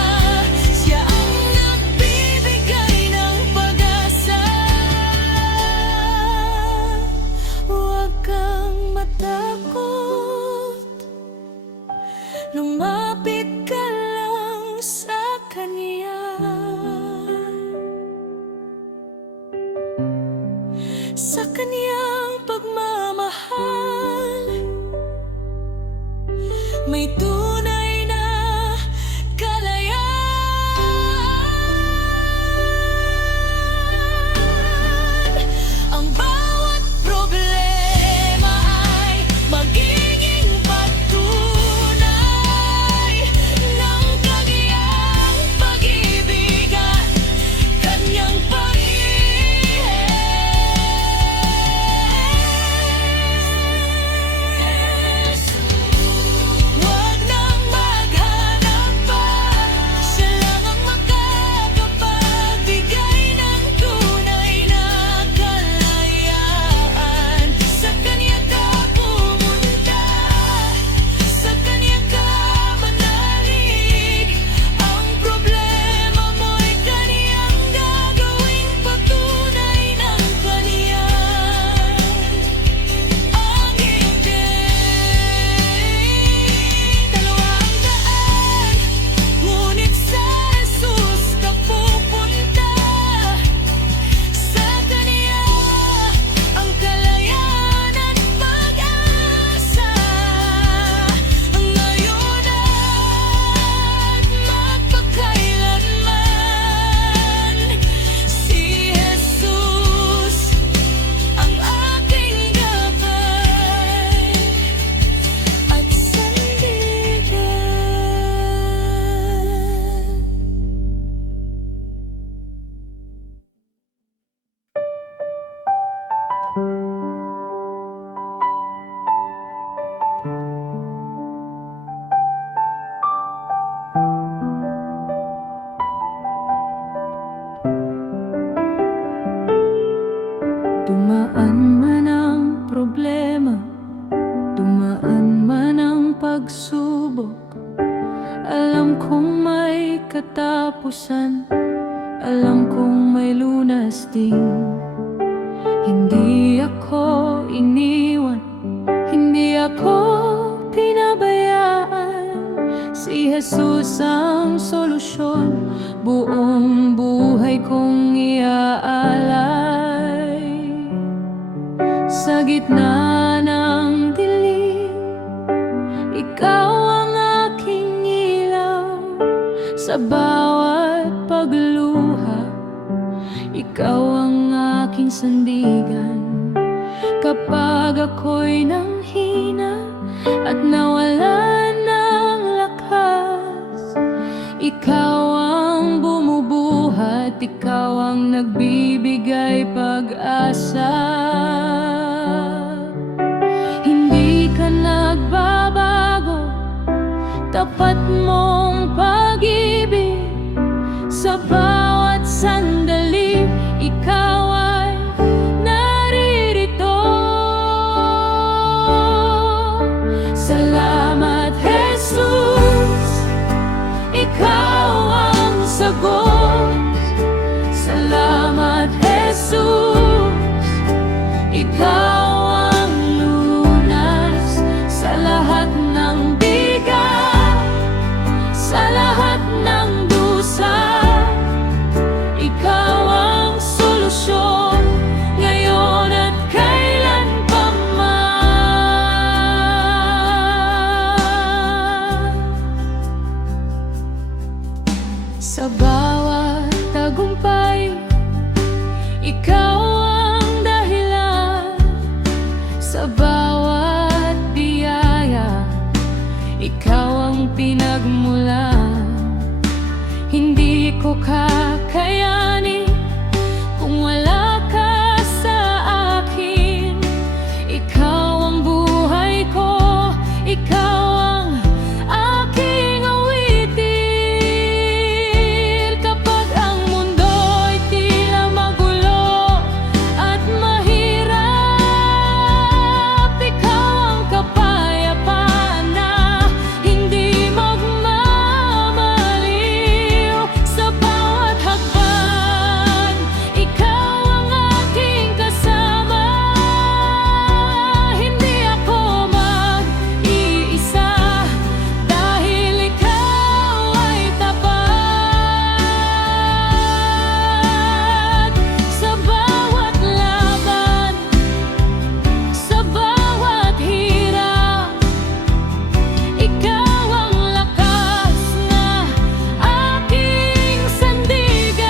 siya ang nagbibigay ng pag-asa. Huwag kang matakot, lumapit ka lang sa Kanya. Sa Kaniyang pagmamahal, may tunay na kalayaan. Ang bawat problema ay magiging patunay ng Kaniyang pag-ibig at Kanyang pag-iis. Huwag nang maghanap pa, siya lang ang makakapagbigay ng tunay na kalayaan. Sa Kanya ka pumunta, sa Kanya ka manalig. Ang problema mo'y Kaniyang gagawing patunay ng Kaniyang. Ang hindi, dalawa ang daan, ngunit sa Jesus ka pupunta. Sa Kanya ang kalayaan at pag-asa, ngayon at magpakailanman. Si Jesus ang aking gabay at sandigan. Dumaan man ang problema, dumaan man ang pagsubok, alam kong may katapusan, alam kong may lunas din. Hindi ako iniwan, hindi ako Jesus ang solusyon, buong buhay kong iaalay. Sa gitna ng dilim, ikaw ang aking ilaw. Sa bawat pagluha, ikaw ang aking sandigan. Kapag ako'y nanghina at nawalan ng lakas, ikaw ang bumubuhat, ikaw ang nagbibigay pag-asa. Hindi ka nagbabago, tapat mong pag-ibig. Sa bawat sandali, ikaw ay naririto. Salamat, Jesus, ikaw ang sagot. Salamat, Jesus, ikaw ang lunas sa lahat ng bigat, sa lahat ng dusa. Ikaw ang solusyon ngayon at kailan pa man. Sa bawat tagumpay, ikaw ang dahilan. Sa bawat biyaya, ikaw ang pinagmulan. Hindi ko kakayanin kung wala ka sa akin. Ikaw ang buhay ko, ikaw ang aking awitin. Kapag ang mundo'y tila magulo at mahirap, ikaw ang kapayapaan na hindi magmamaliw. Sa bawat hakbang, ikaw ang aking kasama. Hindi ako mag-iisa dahil ikaw ay tapat. Sa bawat laban, sa bawat hirap, ikaw ang lakas na aking sandigan.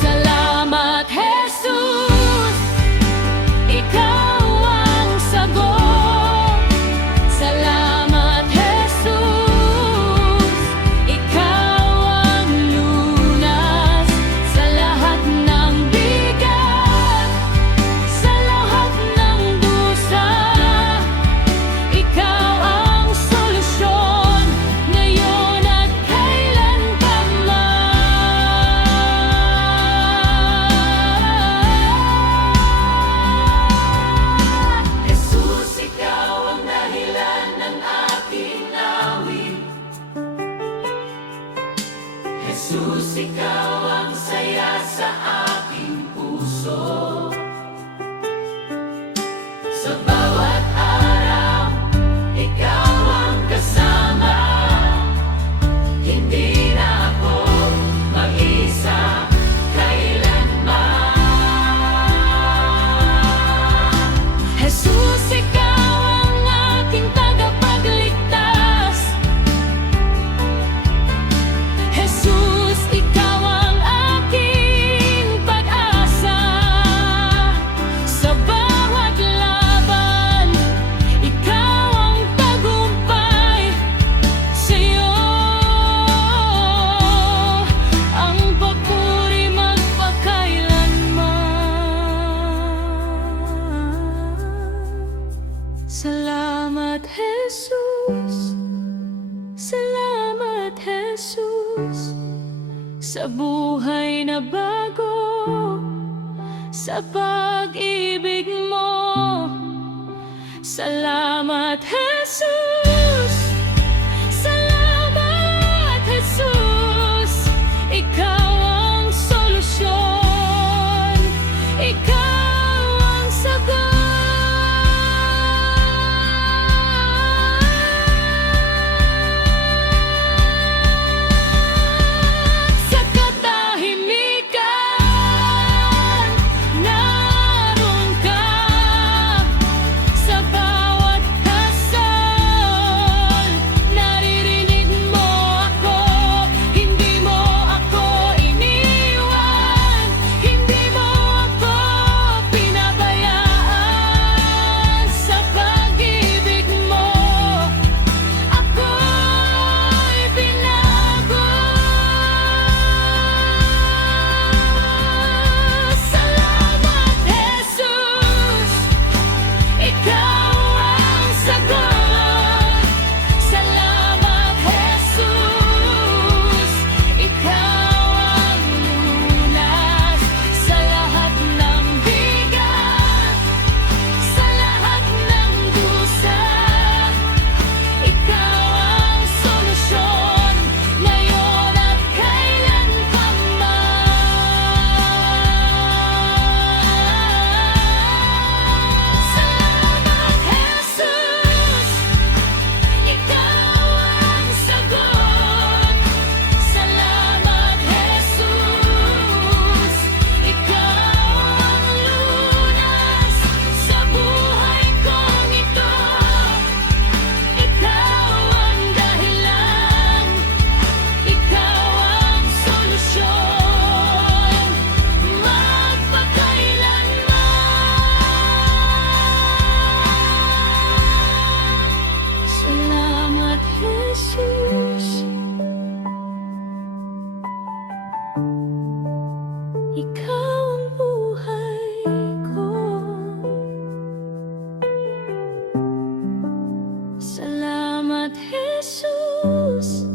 Salamat, Jesus, ikaw ang sagot. Salamat, Jesus, ikaw ang lunas sa lahat ng bigat, sa lahat ng dusa. Ikaw ang solusyon ngayon at kailan pa man. Jesus, ikaw ang dahilan ng aking awit. Jesus, ikaw ang saya sa aking puso. Sa bawat araw, ikaw ang kasama. Hindi na ako mag-isa kailanman. Jesus, ikaw ang aking tagapagligtas. Jesus, ikaw ang aking pag-asa. Sa bawat laban, ikaw ang tagumpay. Sa'yo ang papuri magpakailanman. Salamat, Jesus. Salamat, Jesus, sa buhay na bago, sa pag-ibig mo. Salamat, Jesus. Salamat, Jesus, ikaw ang solusyon. Ikaw ang sagot. ikaw ang buhay ko. Salamat, Jesus.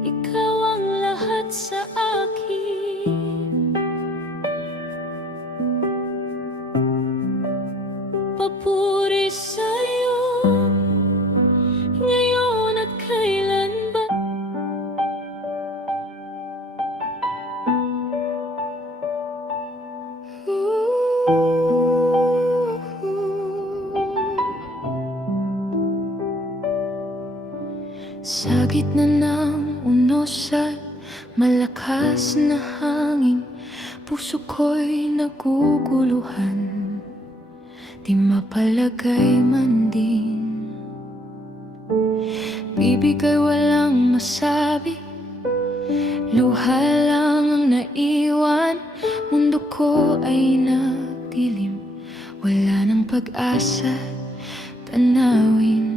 Ikaw ang lahat sa akin. Papuri sa'yo ngayon at kailanman. Sa gitna ng unos at malakas na hangin, puso ko'y naguguluhan, di mapalagay man din. Bibig ay walang masabi, luha lang ang naiwan. Mundo ko ay nagdilim, wala nang pag-asa tanawin.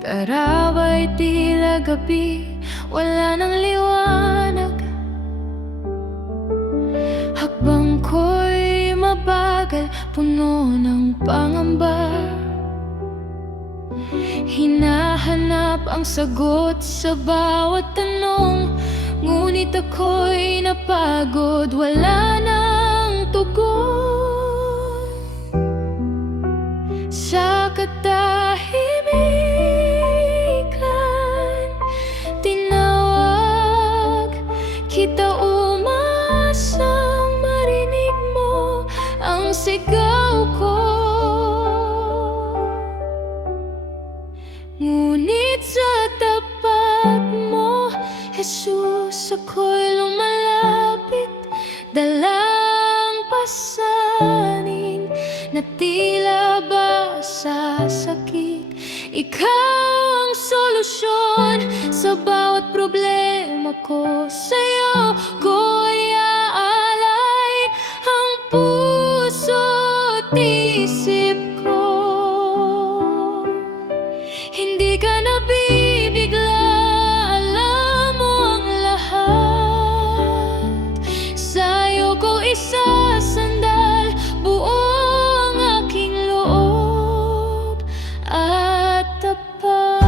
Tarawa'y tila gabi, wala nang liwanag. Hakbang ko'y mabagal, puno ng pangamba. Hinahanap ang sagot sa bawat tanong, ngunit ako'y napagod, wala nang tugon. Sa katahimikan, tinawag kita, umasang marinig mo ang sigaw ko. Ngunit sa tapat mo, Jesus, ako'y lumalapit, dalang pasanin na tila ba sasakit. Ikaw ang solusyon sa bawat problema ko. Sa'yo ko iaalay ang puso't isip ko. Hindi ka nabibigla, alam mo ang lahat. Sa'yo ko isasandal buo ang aking loob at tapat.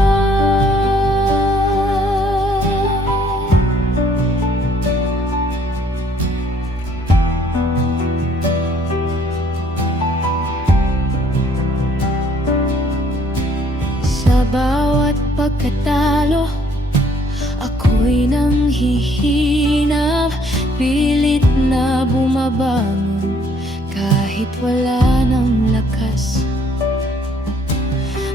Sa bawat pagkatalo, ako'y nanghihinap, pilit na bumabangon kahit wala ng lakas.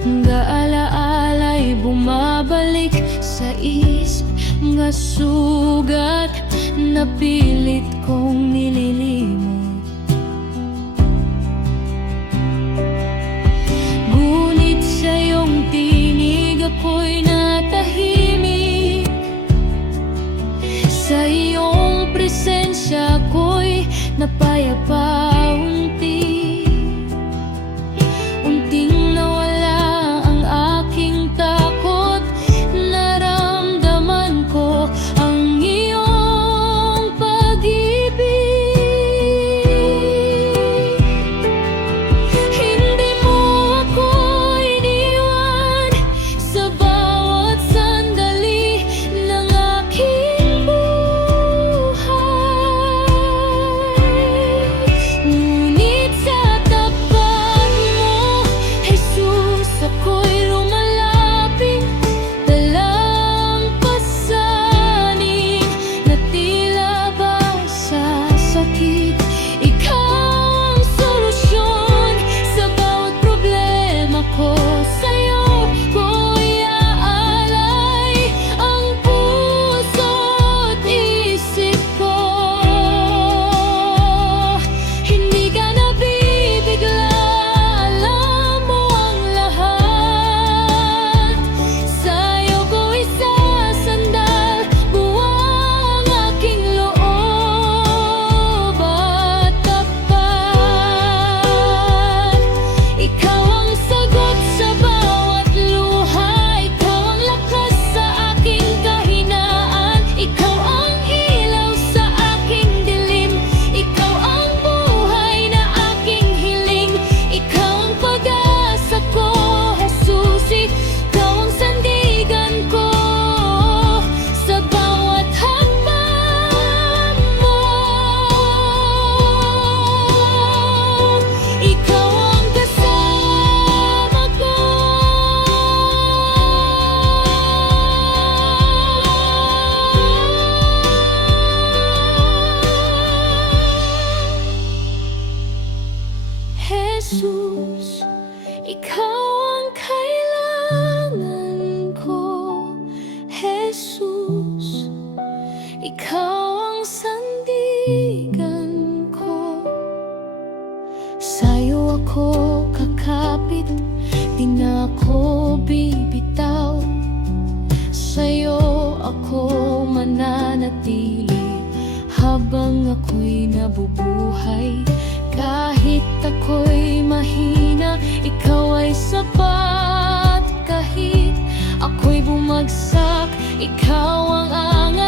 Mga alaala'y bumabalik sa isip, mga sugat na pilit kong nililimot. Ngunit sa iyong tinig ako'y natahimik, sa iyong presensya ako'y napayapa. Unting nawala ang aking takot, naramdaman ko ang iyong pag-ibig. Hindi mo ako iniwan sa bawat sandali ng aking buhay. Ikaw ang sandigan ko. Sa'yo ako kakapit, di na ako bibitaw. Sa'yo ako mananatili habang ako'y nabubuhay. Kahit ako'y mahina, ikaw ay sapat. Kahit ako'y bumagsak, ikaw ang angat.